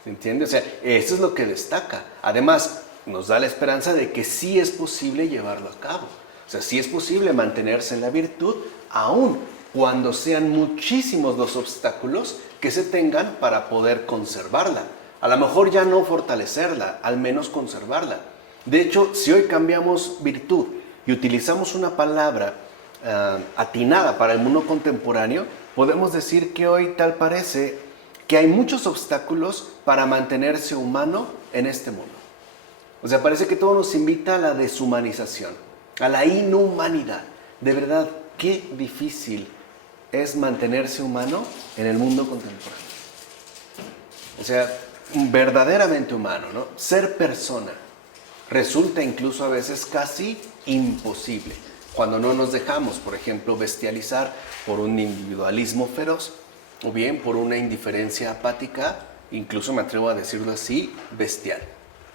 ¿Se entiende? O sea, eso es lo que destaca. Además, nos da la esperanza de que sí es posible llevarlo a cabo. O sea, sí es posible mantenerse en la virtud, aun cuando sean muchísimos los obstáculos que se tengan para poder conservarla. A lo mejor ya no fortalecerla, al menos conservarla. De hecho, si hoy cambiamos virtud y utilizamos una palabra atinada para el mundo contemporáneo, podemos decir que hoy tal parece que hay muchos obstáculos para mantenerse humano en este mundo. O sea, parece que todo nos invita a la deshumanización, a la inhumanidad. De verdad, qué difícil es mantenerse humano en el mundo contemporáneo. O sea, verdaderamente humano, ¿no? Ser persona resulta incluso a veces casi imposible cuando no nos dejamos, por ejemplo, bestializar por un individualismo feroz o bien por una indiferencia apática, incluso me atrevo a decirlo así, bestial.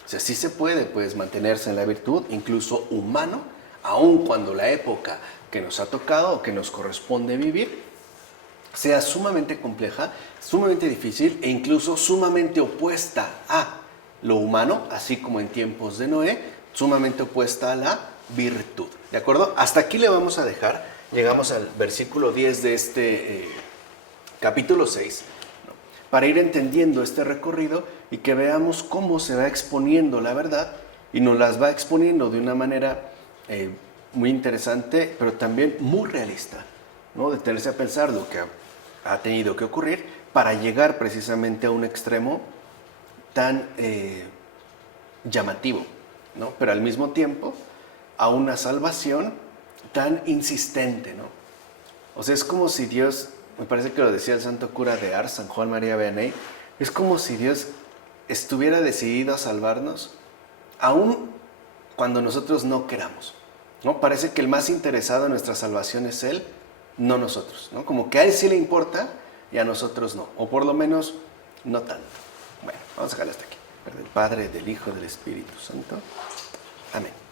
O sea, sí se puede, pues, mantenerse en la virtud, incluso humano, aun cuando la época que nos ha tocado o que nos corresponde vivir sea sumamente compleja, sumamente difícil e incluso sumamente opuesta a lo humano, así como en tiempos de Noé, sumamente opuesta a la virtud. ¿De acuerdo? Hasta aquí le vamos a dejar. Llegamos al versículo 10 de este capítulo 6, ¿no? Para ir entendiendo este recorrido y que veamos cómo se va exponiendo la verdad y nos las va exponiendo de una manera muy interesante, pero también muy realista, ¿no? Detenerse a pensar lo que ha tenido que ocurrir para llegar precisamente a un extremo tan llamativo, ¿no? Pero al mismo tiempo a una salvación tan insistente, ¿no? O sea, es como si Dios, me parece que lo decía el santo cura de Ars, San Juan María Vianney, es como si Dios estuviera decidido a salvarnos, aun cuando nosotros no queramos, ¿no? Parece que el más interesado en nuestra salvación es Él, no nosotros, ¿no? Como que a Él sí le importa y a nosotros no, o por lo menos no tanto. Bueno, vamos a dejarlo hasta aquí. Del Padre, del Hijo, del Espíritu Santo. Amén.